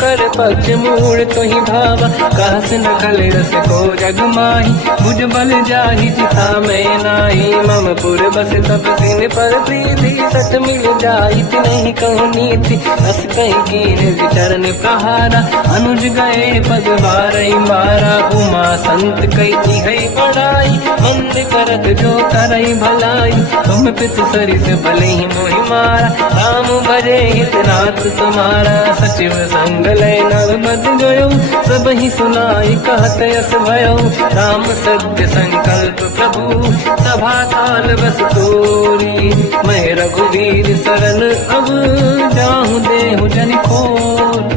कर पक्ष मूड़ तो ही भावा। कहस न खल रस को जग माही, बुझ बल जाहि जिता मैं नाही। मम पुर बस तब सिन पर प्रीति, सत मिल जाहि नहीं कहूँ नीति। अस कहीं कीन चरण प्रहारा, अनुज गए पद बारई मारा। उमा संत कई है बड़ाई, मंद करत जो करई भलाई। तुम पित सरिस भले ही मोहि मारा, राम भजे हितनाथ तुम्हारा। सचिव संग लय नव मत गयो, सब ही सुनाई कहत यस भयो। राम सत्य संकल्प प्रभु, सभा काल बस तोरी। मैं रघुवीर शरण अब, जाहु देहु जन खोर।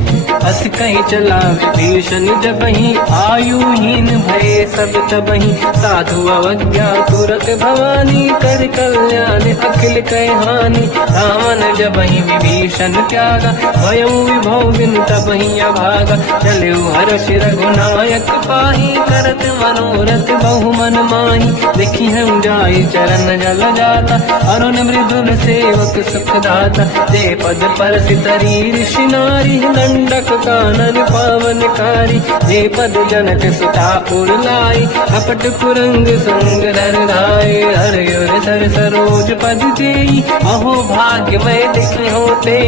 अस कहीं चला विभीषण जबहि, आयुहीन भये सब तबहि। साधु अवज्ञा तुरत भवानी, कर कल्याण अखिल कह हानि। रावण जबहि विभीषण त्यागा, भयउ विभव बिन तबहि अभागा। चलऊ हर्ष रघुनायक पाहि, करत मनोरथ बहु मन माहि। देखी हम जाई चरण जल जाता, अरुण मृदुल सेवक सुख दाता। ते पद पर सितरी ऋषि नारी, दंडक कानन पावनकारी। जे पद जनक सुता उड़लाई, कपट कुरंग संग धर धाय। हर यर सर सरोज पद देई, अहो भाग्य मैं देखी होते।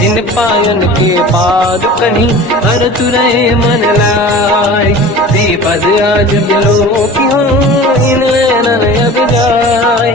जिन पायन के पाद कहीं, हर तुरय मन लाई। ते पद आज बिलो की हो, इन नैनन अब जाय।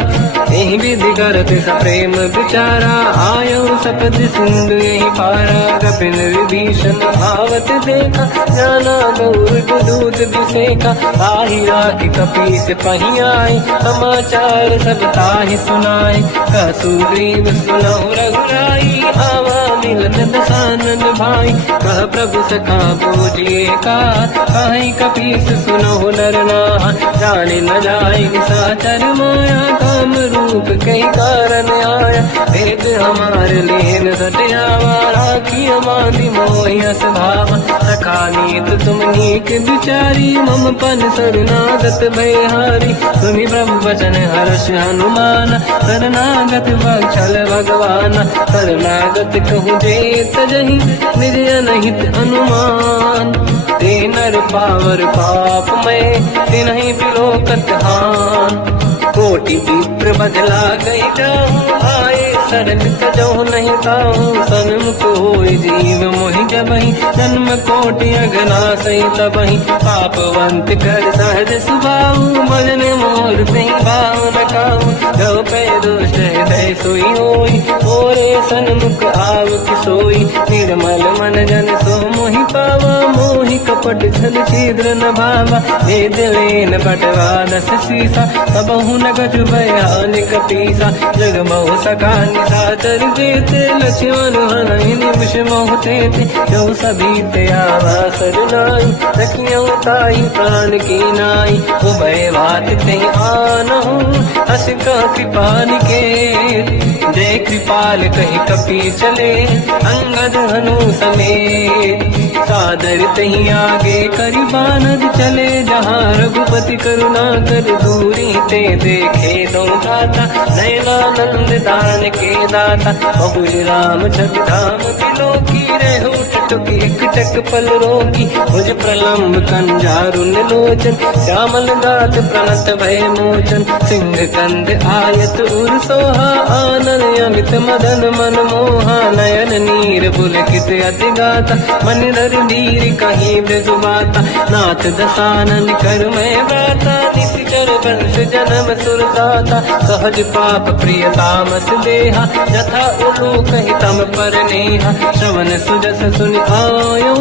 यही विधि करत सप्रेम विचारा, आयो सपद सिंधु यही पारा। कपिल विभीषण भावत देखा, जाना गौर दूध विसेका। ताहि राखी कपीस पही आए, समाचार सब ताहि सुनाए। कह सुग्रीव सुनहु रघुराई, आवा मिलन दसानन भाई। कह प्रभु सखा पूजिए का, कहीं कपीस सुनहु नर नाहा। जाने न जाए निशाचर माया, काम रूप कई कारण आया। भेद हमार लेन सटियावा, राखी हमारी मोहियस भावा। सखा नीत तुम नीक विचारी, मम पन शरणागत भयहारी। सुनि प्रभु वचन हर्ष हनुमान, शरणागत बक्षल भगवान। शरणागत कहूँ जेत जहि, निज अनहित अनुमान। ते नर पावर पाप में, तिन्हि बिलोकत हान। कोटि विप्र बदला गई जाऊं, आए शरण तजो नहीं ताऊं। सन्मुख होय जीव मोहि जबहि, जन्म कोटि अगना सही तबहि। पापवंत कर सहज सुभाऊ, भजन मोर सही भाव न काऊ। जो पे दुष्ट हृदय सोई होई, मोरे सन्मुख आव किसोई। निर्मल मन जन सो मोहि पावा, मोहि कपट छल छिद्र न भावा। वेद लेन बटवा दस सीसा, सबहु न कछु भयानि कपीसा। जग बहु सखा निशाचर जेते, लक्ष्मण हनहि निमिष मोह तेते। जो सभी ते आवा सरनाई, सखियों ताई प्राण की नाई। उभय बात ते आनहु, अस का कृपा निकेत। जय कृपा शिशुपाल कहीं कपी चले, अंगद हनु समेत। सादर तहीं आगे करी बानर चले, जहाँ रघुपति करुणा कर दूरी ते देखे दो दाता। नयनानंद दान के दाता, बहुज राम छवि धाम दिलो की रेहू टुक एक टक पल रोगी। भुज प्रलम्ब कंजारुन लोचन, श्यामल दात प्रणत भय मोचन। सिंह कंद आयत उर सोहा, आनन अमित मदन मन मोहा। नयन नीर पुलकित अति गाता, मन धर धीर कहीं मृदुबाता। नाथ दसानन कर मैं व्राता, निशिचर वंश जन्म सुरदाता। सहज पाप प्रिय तामस देहा, यथा उलू कहीं तम पर नेहा। श्रवण सुजस सुन आयो,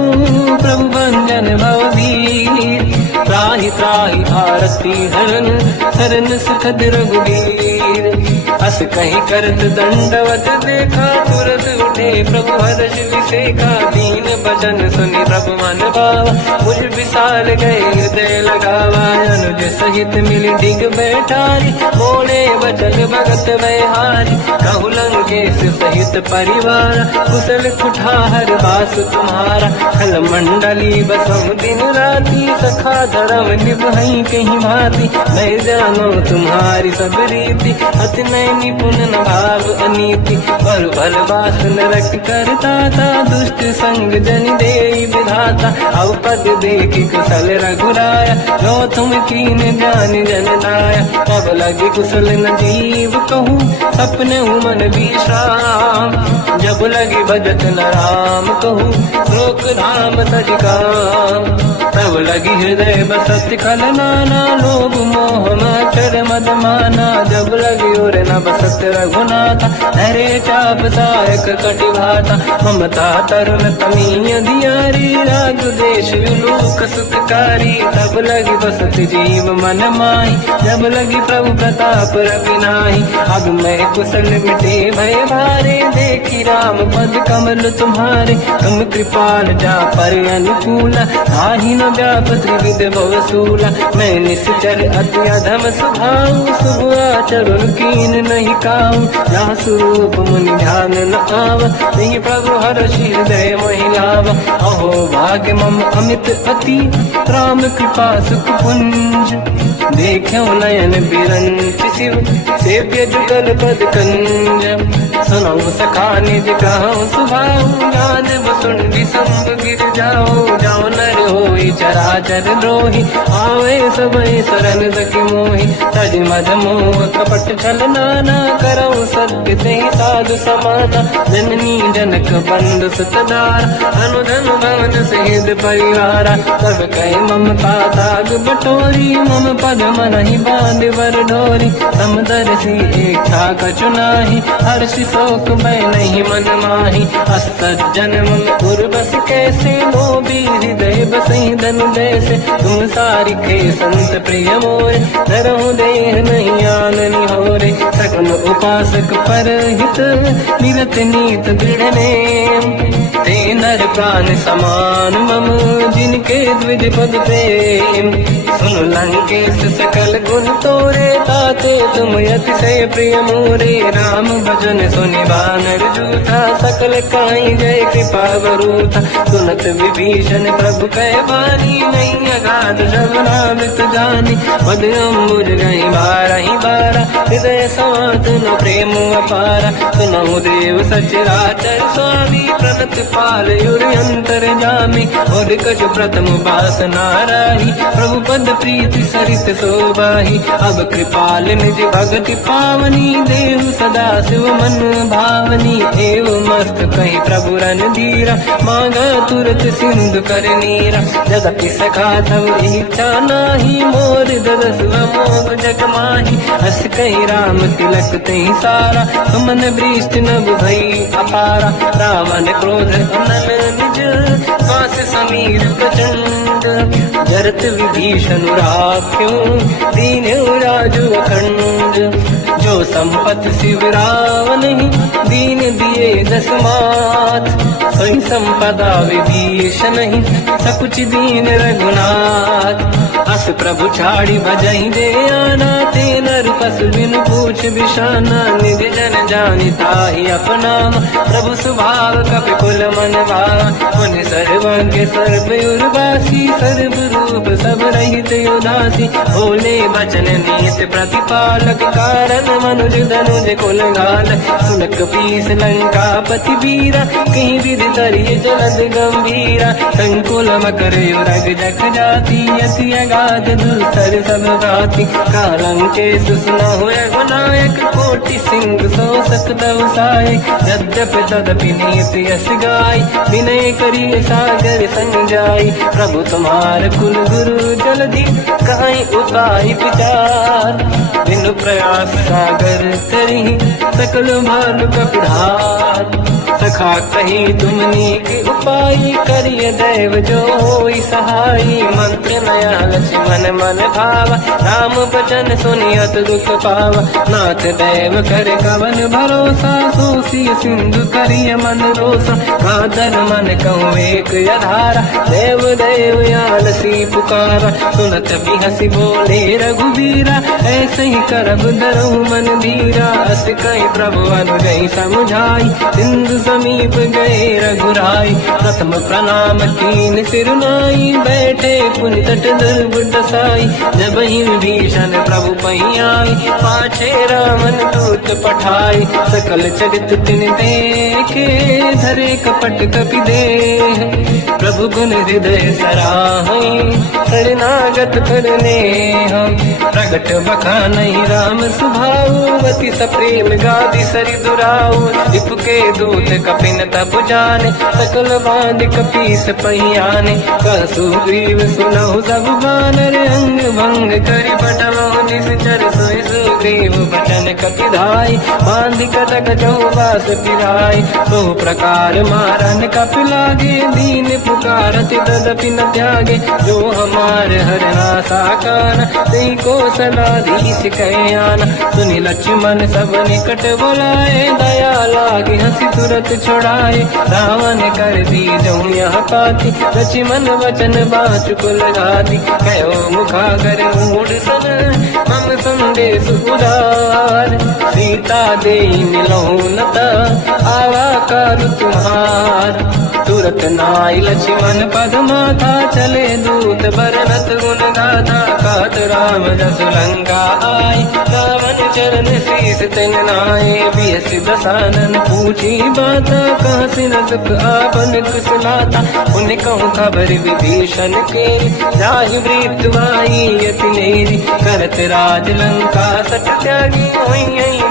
प्रभु भंजन भववीर। त्राहि त्राहि आरती हरन, शरण सुखद रघुवीर। अस कहीं करत दंडवत देखा, तुरत उठे प्रभु हर्ष विसेखा। दीन भजन सुनि प्रभु मन भावा, मुझ विशाल गए हृदय लगावा। अनुज सहित मिल डिग बैठारी, बोले बचन भगत वैहारी। कहु लंकेश सहित परिवार, कुशल कुठार वास तुम्हारा। खल मंडली बसम दिन राती, सखा धर्म निभई कहीं भांति। मैं जानो तुम्हारी सब रीति, अति नय निपुण न भाव अनीति। पर भल बास नरक करता था, दुष्ट संग जन दे विधाता। अब पद देखि कुशल रघुराया, जो तुम कीन जान जन नाया। तब लगे कुशल न जीव कहूँ, सपने मन विश्राम। जब लगे भजत न राम कहूँ, लोक धाम तज काम। तब लगी हृदय बसत खल नाना, लोभ मोह मकर मद माना। जब लगी और न बसत रघुनाथा, हरे चाप सायक कटि भाता। ममता तरुण तमीय दियारी, राग देश विलोक सुखकारी। तब लगी बसत जीव मन माही, जब लगी प्रभु प्रताप रवि नाही। अब मैं कुशल मिटे भय भारे, देखी राम पद कमल तुम्हारे। तुम कृपाल जा पर अनुकूला, आही न व्याप त्रिविध भवसूला। मैं निश्चर अति अधम स्वभाव, शुभ आचरण कीन नहीं काऊ। जहाँ स्वरूप मुनि ध्यान न आव, नहीं प्रभु हर्षि हृदय महिलाव। अहो भाग्य मम अमित अति, राम कृपा सुख पुंज। देखो नयन बिरंच शिव, सेव्य जुगल पद कंज। सुनो सखा निज कहूँ सुभाऊ, गानव सुंडी संग गिर जाओ। जाओ नर होई चराचर द्रोही, आवे सबई शरण सखी मोहि। तज मद मोह कपट छल नाना, करऊ सत्य ते साधु समाना। जननी जनक बंधु सुतदारा, अनुधन भवन सहित परिवारा। सब कहे ममता दाग बटोरी, मम पद मनहि बांध वर डोरी। समदर्शी इच्छा कछु नाही, हर्षि शोक भय नहीं मन माही। असज्जन मम उर्वश कैसे, लोभी हृदय बसई धनु जैसे। तुम सारिखे संत प्रिय मोरे, धरहु देह नहीं आननि होरे। सगुन उपासक पर हित, निरत नीत दृढ़ नेम। ते नर प्राण समान मम, जिनके द्विज पद प्रेम। सुन लंकेश सकल गुण तोरे, ताते तुम अतिशय प्रिय मोरे। राम भजन सुनि बानर जूथा, सकल काई जय कृपा वरूथा। सुनत विभीषण प्रभु कह बानी, नहीं अगाध सब नामित जानी। पद अम्बुज गई बारहि बारा, हृदय समात न प्रेम अपारा। सुनहु देव सचराचर स्वामी, प्रणत पाल युरि अंतर जामी। और कछ प्रथम बास नाराही, प्रभु पद प्रीति सरित शोभाही। अब कृपाल निज भगति पावनी, देहु सदा शिव मन भावनी। एव मस्त कहीं प्रभु रन धीरा, मांगा तुरत सिंधु कर नीरा। जगति सखा तब इच्छा नाही, मोर दरस मोह जग माही। हस कहीं राम तिलक तही सारा, सुमन वृष्टि नभ भई अपारा। रावण क्रोध अनल निज, श्वास समीर प्रचंड। जरत विभीषण राख्यो, दीन्यो राजु अखंड। जो संपत शिव रावण दीन दिए दस मात। सोई संपदा विभीषण, सकुच दीन रघुनाथ। दास प्रभु छाड़ी भजई दे आना, ते नर पशु बिन पूछ बिशाना, निज जन जानि ताहि अपनाम, प्रभु स्वभाव कपि कुल मन भावा, मुनि सर्वज्ञ सर्व उर्वासी, सर्व रूप सब रहित उदासी, भोले बचन नीत प्रतिपालक, कारण मनुज धनुज कुल घाल, सुनक पीस लंका पति वीरा, कहीं विधि तरिय जलद गंभीरा, संकुल मकर युरग जख जाति, अति अगाध दुस्तर सब भाति, कालंके सुसना हुए गुनायक, कोटि सिंह सो सकदव साय, यद्यपि तदपि नीत यश गाय, विनय करिय सागर संग जाय, प्रभु तुम्हार कुल गुरु जलधि, कहीं उपाय विचार, बिनु प्रयास सागर तरी, सकल भानु कपिधार, सखा कही तुमनी के उपाय, करिय दैव जो होई सहाई, मंत्र नया लक्ष्मण मन भावा, राम बचन सुनियत दुख पावा, नाथ दैव कर कवन भरोसा, सोसी सिंधु करिय मन रोसा, कादर मन कहूँ एक यधारा, देव देव आलसी पुकारा, सुनत भी हसी बोले रघुबीरा, ऐसे ही करब दरहु मन धीरा, अस कहीं प्रभु अनुजई समझाई, सिंधु समीप गए रघुराई, प्रथम प्रणाम कीन सिर नाई, बैठे पुनि तट दुर्बुड साई, जब ही विभीषण प्रभु पही आई, पाछे रामन दूत पठाई, सकल चरित तिन देखे, धरे कपट कपि देह, प्रभु गुण हृदय सराहई, शरणागत करने हम, प्रगट बखानहि राम सुभाऊ, अति सप्रेम गादि सरि दुराऊ, रिपुके दूत कपिन तपु जाने, सकल बांध कपीस पहियाने, कहसु ग्रीव सुनहु सब बानर, अंग भंग करि बटमहु निश्चर, सोई सुग्रीव बचन कपि धाई, बांध कटक चौबास पिराई, तो प्रकार मारन कपि लागे, दीन पुकारत तदपि न त्यागे, जो हमार हरना साकाना, तेई को सलाधीश कहे आना, सुनि लक्ष्मण सब निकट बुलाए, दया लागे हंसी तुरत छुड़ाए, रावण कर दी जो यह पाती, लक्ष्मण वचन बाच कुल घाती, कहो मुखागर मूढ़ सन, मम संदेश उदार, सीता दे मिलहु नता, आवा काल तुम्हार, तुरत नाई लक्ष्मण पद माथा, चले दूत बरनत गुण गाथा, कहत राम जस लंका आई, रावण चरण शीस तिन नाये, बियस दसानन पूछी बाता, कहसिन सुख आपन कुशलाता, उन कहूँ खबर विभीषण के, जाहि मृत्यु आई यति नेरी, करत राज लंका सट त्यागी, होई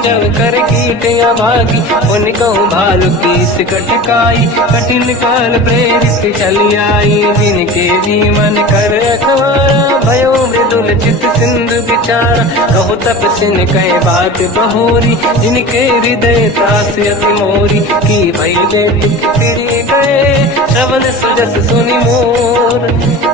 जब कर कीट अभागी, उन कहूँ भालु कीस कटकाई, कठिन काल प्रेरित चली आई, जिनके जीवन कर रखवारा, भयो मृदुल चित सिंधु विचारा, कहु तपसिन कहे बात बहोरी, जिनके हृदय त्रास अति मोरी, की भई बेटी फिरी गए, श्रवण सुजस सुनि मोर,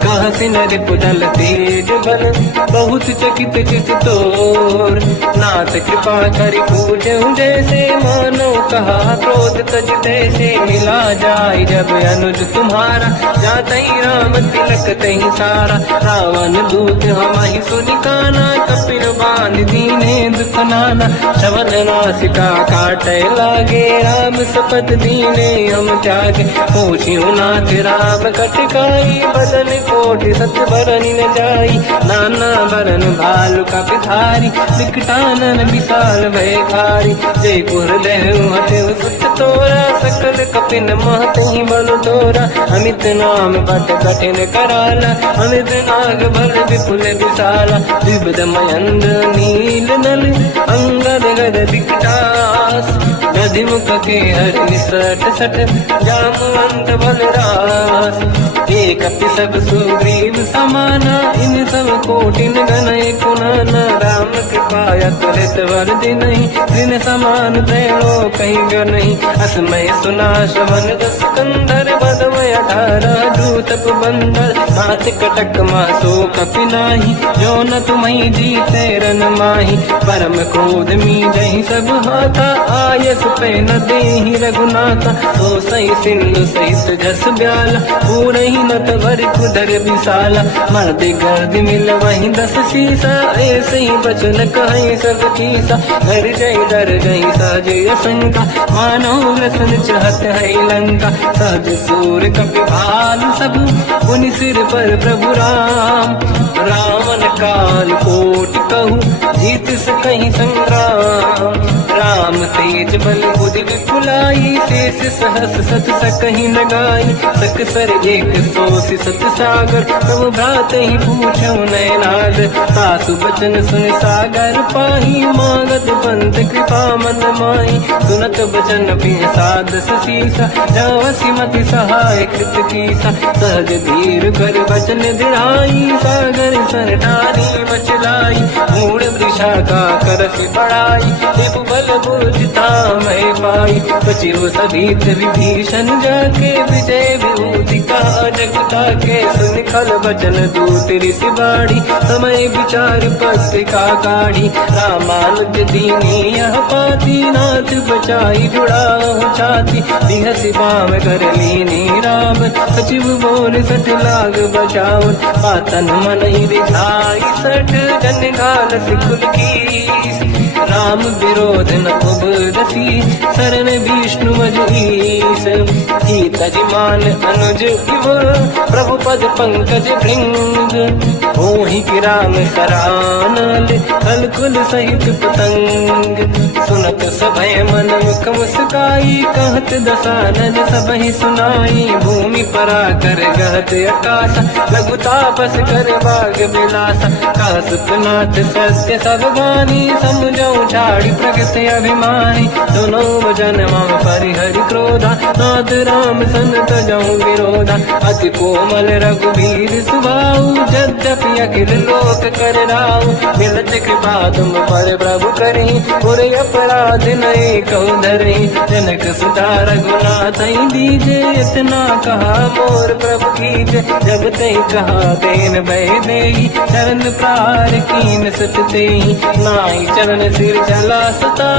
कहसिन रिपुदल तेज बल, बहुत चकित चित तोर, नाथ कृपा करि पूजहु जैसे, मानो कहा क्रोध तज तैसे, मिला जाय जब अनुज तुम्हारा, जातहि राम तिलक तहि सारा, रावण दूत हमहि सुनि काना, कपिल बांध दीने दुख नाना, श्रवण नासिका काटे लागे, राम सपत दीने हम त्यागे, पूछियो नाथ राम कटकाई, बदन कोटि सत बरन न जाई, नाना बरन भालु कपि धारी, विकटानन विशाल भय खारी, जय पुर देहु हतेउ सुत तोरा, सकल कपिन महतहि बल तोरा, अमित नाम बट कठिन कराला, अमित नाग बल विपुल विशाला, द्विविध महेंद्र नील नल, अंगद गद विकटास, गदि मुख के हर निसट सट, जामवंत बलरास, एक कपि सब सुग्रीव समाना, इन सब कोटिन गनय कुनाना, राम कृपा त्वरित वर दिनहि, दिन समान तैलो कहीं गनहि, असमय सुना श्रवण दस कंधर, बदमय 18 दूतप बंदर, हाथ कटक मासो कपि नाही, जो न तुम्हि जीते रन माही, परम क्रोध मी जहि सब हाथा, आयस पे न देहि रघुनाथा। तो सही सिंधु सहित जस ब्याला, पूरे ही न तवर कुदर विशाला। मर्द गर्द मिल वही 10 शीसा, ऐसे ही बचन कहीं सब कीसा। घर गई डर गई सहज असंका, मानो रसन चाहत है लंका। सहज सूर कपि भालु सब, पुनि सिर पर प्रभु राम। रावण काल कोटि कहूँ, जीत सकहीं संग्राम। राम तेज बल बुद्धि विपुलाई, शेष सहस सत सकहीं लगाई। सकसर एक सोसी सत सागर, प्रभु भ्रात ही पूछो नयनाद। सासु बचन सुन सागर पाही, मांगत पंथ कृपा मन माही। सुनत बचन पिय साध सीसा, जावसी मति सहाय कृत कीसा। सहज धीर कर बचन दृढ़ाई, सागर सर ठारी बचलाई। मूड़ वृषा का करस बढ़ाई, देव बल बुद्धि मैं पाई। सचिव सहित विभीषण जाके, विजय विभूति का जगता के। सुन खल बचन दूत ऋषि बाड़ी, समय विचार पत्रिका काढ़ी। रामानुज दीनी यह पाती, नाथ बचाई जुड़ा छाती। बिहसि बाम कर लीनी राम, सचिव बोल सठ लाग बचाव। पातन मन ही रिझाई सठ, जन घाल सिकुल की। राम विरोध न उबरसी, शरण विष्णु मजईस। तजमान अनुज इव, प्रभु पद पंकज भृंग। मोहि कि राम सरानल, कलकुल सहित पतंग। सुनत सभय मन मुख मुस्काई, कहत दसानन सबहि सुनाई। भूमि परा कर गहत आकाशा, लघु तापस कर बाग बिलासा। कासुपनाथ सत्य सब बानी, समझौ झाड़ी प्रगत अभिमानी। दोनों वजन मम परिहरि क्रोधा, नाथ राम सन तजहु विरोधा। अति कोमल रघुवीर सुभाऊ, यद्यपि अखिल लोक कर राऊ। मिलत कृपा तुम पर प्रभु करहि, पुर अपराध नहीं कहु धरहि। जनक सुता रघुनाथ दीजे, इतना कहा मोर प्रभु कीजे। जब तई कहा देन भय देहि, चरण प्रार कीन सत तेहि। नाई चरण सिर चला सता,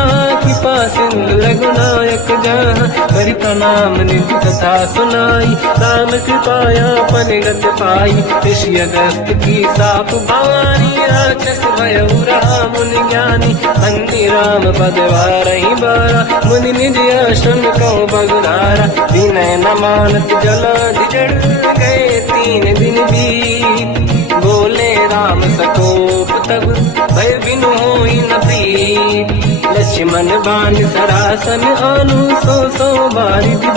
कृपा सिंधु रघुनायक जहाँ। करि प्रणाम निधि कथा सुनाई, राम कृपाया पनिगत पाई। ऋषि अगस्त की साप भवानी, राक्षस भयउ रहा मुनि ज्ञानी। अंगी राम पद वारहि बारा, मुनि निज आश्रम कहु बगुधारा। विनय न मानत जलाधि जड़, गए 3 दिन बीत। बोले राम सकोप तब, भय बिनु होई न प्रीत। लक्ष्मण बाण सरासन आनु, 100 बारिधि